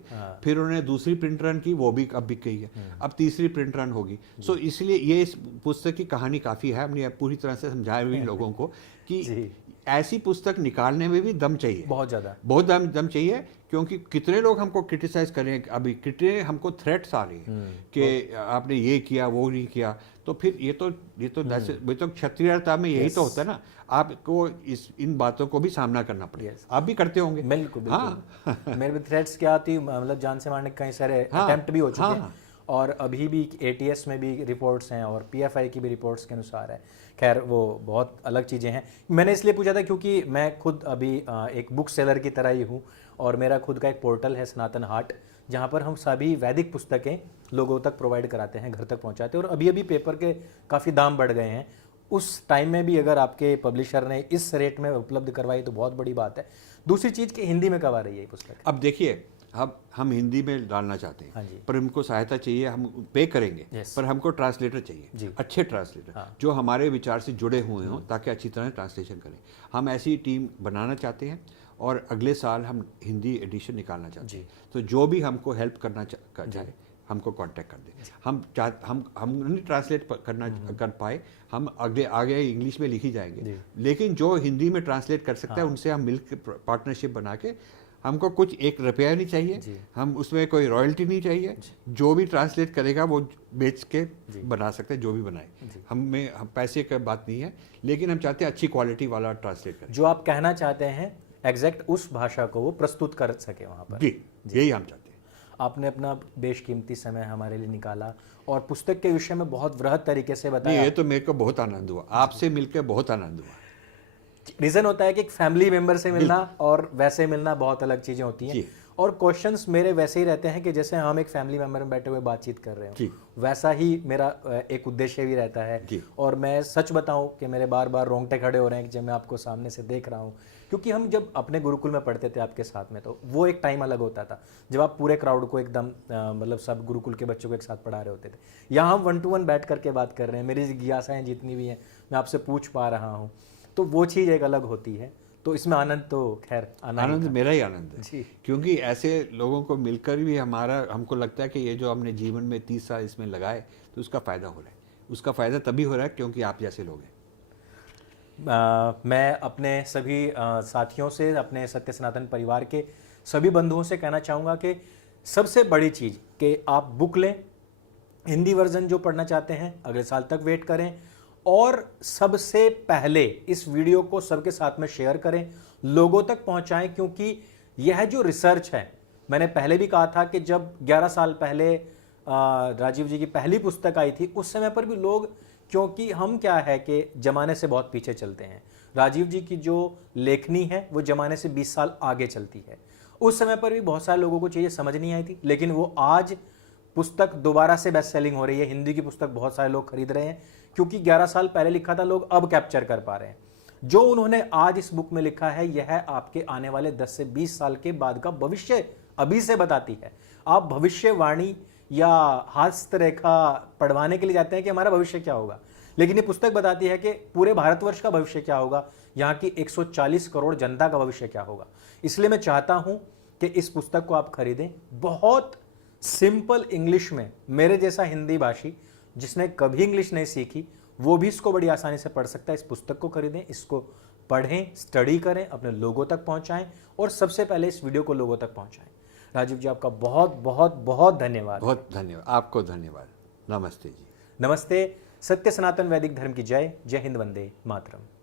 फिर उन्होंने दूसरी प्रिंट रन की, वो भी अब बिक गई है। अब तीसरी प्रिंट रन होगी। सो इसलिए ये इस पुस्तक की कहानी काफ़ी है, हमने पूरी तरह से समझाया भी लोगों को कि ऐसी पुस्तक निकालने में भी दम चाहिए, बहुत दम चाहिए, क्योंकि कितने लोग हमको क्रिटिसाइज करें, अभी कितने हमको थ्रेट्स आ रही हैं कि आपने ये किया वो नहीं किया। तो फिर ये तो क्षत्रियता में यही तो होता है ना, आपको इन बातों को भी सामना करना पड़ेगा। आप भी करते होंगे। बिल्कुल। हाँ। मेरे भी थ्रेट्स क्या आती, मतलब जान से मारने के कई सारे अटेम्प्ट भी हो चुके हैं, और अभी भी ATS में भी रिपोर्ट्स हैं, और PFI की भी रिपोर्ट्स के अनुसार है। खैर वो बहुत अलग चीज़ें हैं। मैंने इसलिए पूछा था क्योंकि मैं खुद अभी एक बुक सेलर की तरह ही हूँ, और मेरा खुद का एक पोर्टल है सनातन हाट, जहाँ पर हम सभी वैदिक पुस्तकें लोगों तक प्रोवाइड कराते हैं, घर तक पहुँचाते हैं। और अभी पेपर के काफ़ी दाम बढ़ गए हैं, उस टाइम में भी अगर आपके पब्लिशर ने इस रेट में उपलब्ध करवाई तो बहुत बड़ी बात है। दूसरी चीज़ कि हिंदी में कब आ रही है ये पुस्तक? अब देखिए, हम हिंदी में डालना चाहते हैं, पर हमको सहायता चाहिए, हम पे करेंगे, पर हमको ट्रांसलेटर चाहिए, अच्छे ट्रांसलेटर जो हमारे विचार से जुड़े हुए हों, ताकि अच्छी तरह ट्रांसलेशन करें। हम ऐसी टीम बनाना चाहते हैं, और अगले साल हम हिंदी एडिशन निकालना चाहते हैं। तो जो भी हमको हेल्प करना चाहे हमको कांटेक्ट कर दें। हम नहीं ट्रांसलेट कर पाए, हम आगे इंग्लिश में लिखी जाएंगे, लेकिन जो हिंदी में ट्रांसलेट कर सकता है उनसे हम मिलकर पार्टनरशिप बना के, हमको कुछ 1 रुपया नहीं चाहिए, हम उसमें कोई रॉयल्टी नहीं चाहिए, जो भी ट्रांसलेट करेगा वो बेच के बना सकते हैं, जो भी बनाए। हम पैसे की बात नहीं है, लेकिन हम चाहते हैं अच्छी क्वालिटी वाला ट्रांसलेट करें, जो आप कहना चाहते हैं एग्जैक्ट उस भाषा को वो प्रस्तुत कर सके वहाँ पर। जी, यही हम चाहते हैं। आपने अपना बेशकीमती समय हमारे लिए निकाला, और पुस्तक के विषय में बहुत वृहद तरीके से बताया। ये तो मेरे को बहुत आनंद हुआ, आपसे मिलकर बहुत आनंद हुआ। रीज़न होता है कि एक फैमिली मेंबर से मिलना और वैसे मिलना बहुत अलग चीज़ें होती हैं, और क्वेश्चंस मेरे वैसे ही रहते हैं कि जैसे हम एक फैमिली मेंबर में बैठे हुए बातचीत कर रहे हो, वैसा ही मेरा एक उद्देश्य भी रहता है। और मैं सच बताऊं कि मेरे बार बार रोंगटे खड़े हो रहे हैं कि जब मैं आपको सामने से देख रहा हूं, क्योंकि हम जब अपने गुरुकुल में पढ़ते थे आपके साथ में, तो वो एक टाइम अलग होता था जब आप पूरे क्राउड को एकदम मतलब सब गुरुकुल के बच्चों को एक साथ पढ़ा रहे होते थे। यहाँ हम 1 to 1 बैठ करके बात कर रहे हैं, मेरी जिज्ञासाएं जितनी भी हैं मैं आपसे पूछ पा रहा हूँ, तो वो चीज़ एक अलग होती है। तो इसमें आनंद तो खैर आनंद मेरा ही आनंद है, क्योंकि ऐसे लोगों को मिलकर भी हमको लगता है कि ये जो हमने जीवन में 30 साल इसमें लगाए, तो उसका फ़ायदा हो रहा है। उसका फ़ायदा तभी हो रहा है क्योंकि आप जैसे लोग हैं। मैं अपने सभी साथियों से, अपने सत्य सनातन परिवार के सभी बंधुओं से कहना चाहूँगा कि सबसे बड़ी चीज़ कि आप बुक लें, हिंदी वर्जन जो पढ़ना चाहते हैं अगले साल तक वेट करें, और सबसे पहले इस वीडियो को सबके साथ में शेयर करें, लोगों तक पहुंचाएं, क्योंकि यह जो रिसर्च है, मैंने पहले भी कहा था कि जब 11 साल पहले राजीव जी की पहली पुस्तक आई थी, उस समय पर भी लोग, क्योंकि हम क्या है कि ज़माने से बहुत पीछे चलते हैं, राजीव जी की जो लेखनी है वो ज़माने से 20 साल आगे चलती है। उस समय पर भी बहुत सारे लोगों को चीज़ें समझ नहीं आई थी, लेकिन वो आज पुस्तक दोबारा से बेस्ट सेलिंग हो रही है, हिंदी की पुस्तक बहुत सारे लोग खरीद रहे हैं, क्योंकि 11 साल पहले लिखा था लोग अब कैप्चर कर पा रहे हैं। जो उन्होंने आज इस बुक में लिखा है, यह आपके आने वाले 10 से 20 साल के बाद का भविष्य अभी से बताती है। आप भविष्यवाणी या हस्तरेखा पढ़वाने के लिए जाते हैं कि हमारा भविष्य क्या होगा, लेकिन ये पुस्तक बताती है कि पूरे भारतवर्ष का भविष्य क्या होगा, यहाँ की 140 करोड़ जनता का भविष्य क्या होगा। इसलिए मैं चाहता हूँ कि इस पुस्तक को आप खरीदें। बहुत सिंपल इंग्लिश में, मेरे जैसा हिंदी भाषी जिसने कभी इंग्लिश नहीं सीखी, वो भी इसको बड़ी आसानी से पढ़ सकता है। इस पुस्तक को खरीदें, इसको पढ़ें, स्टडी करें, अपने लोगों तक पहुंचाएं, और सबसे पहले इस वीडियो को लोगों तक पहुंचाएं। राजीव जी, आपका बहुत बहुत बहुत धन्यवाद। बहुत धन्यवाद, आपको धन्यवाद। नमस्ते जी। नमस्ते। सत्य सनातन वैदिक धर्म की जय। जय हिंद, वंदे मातरम।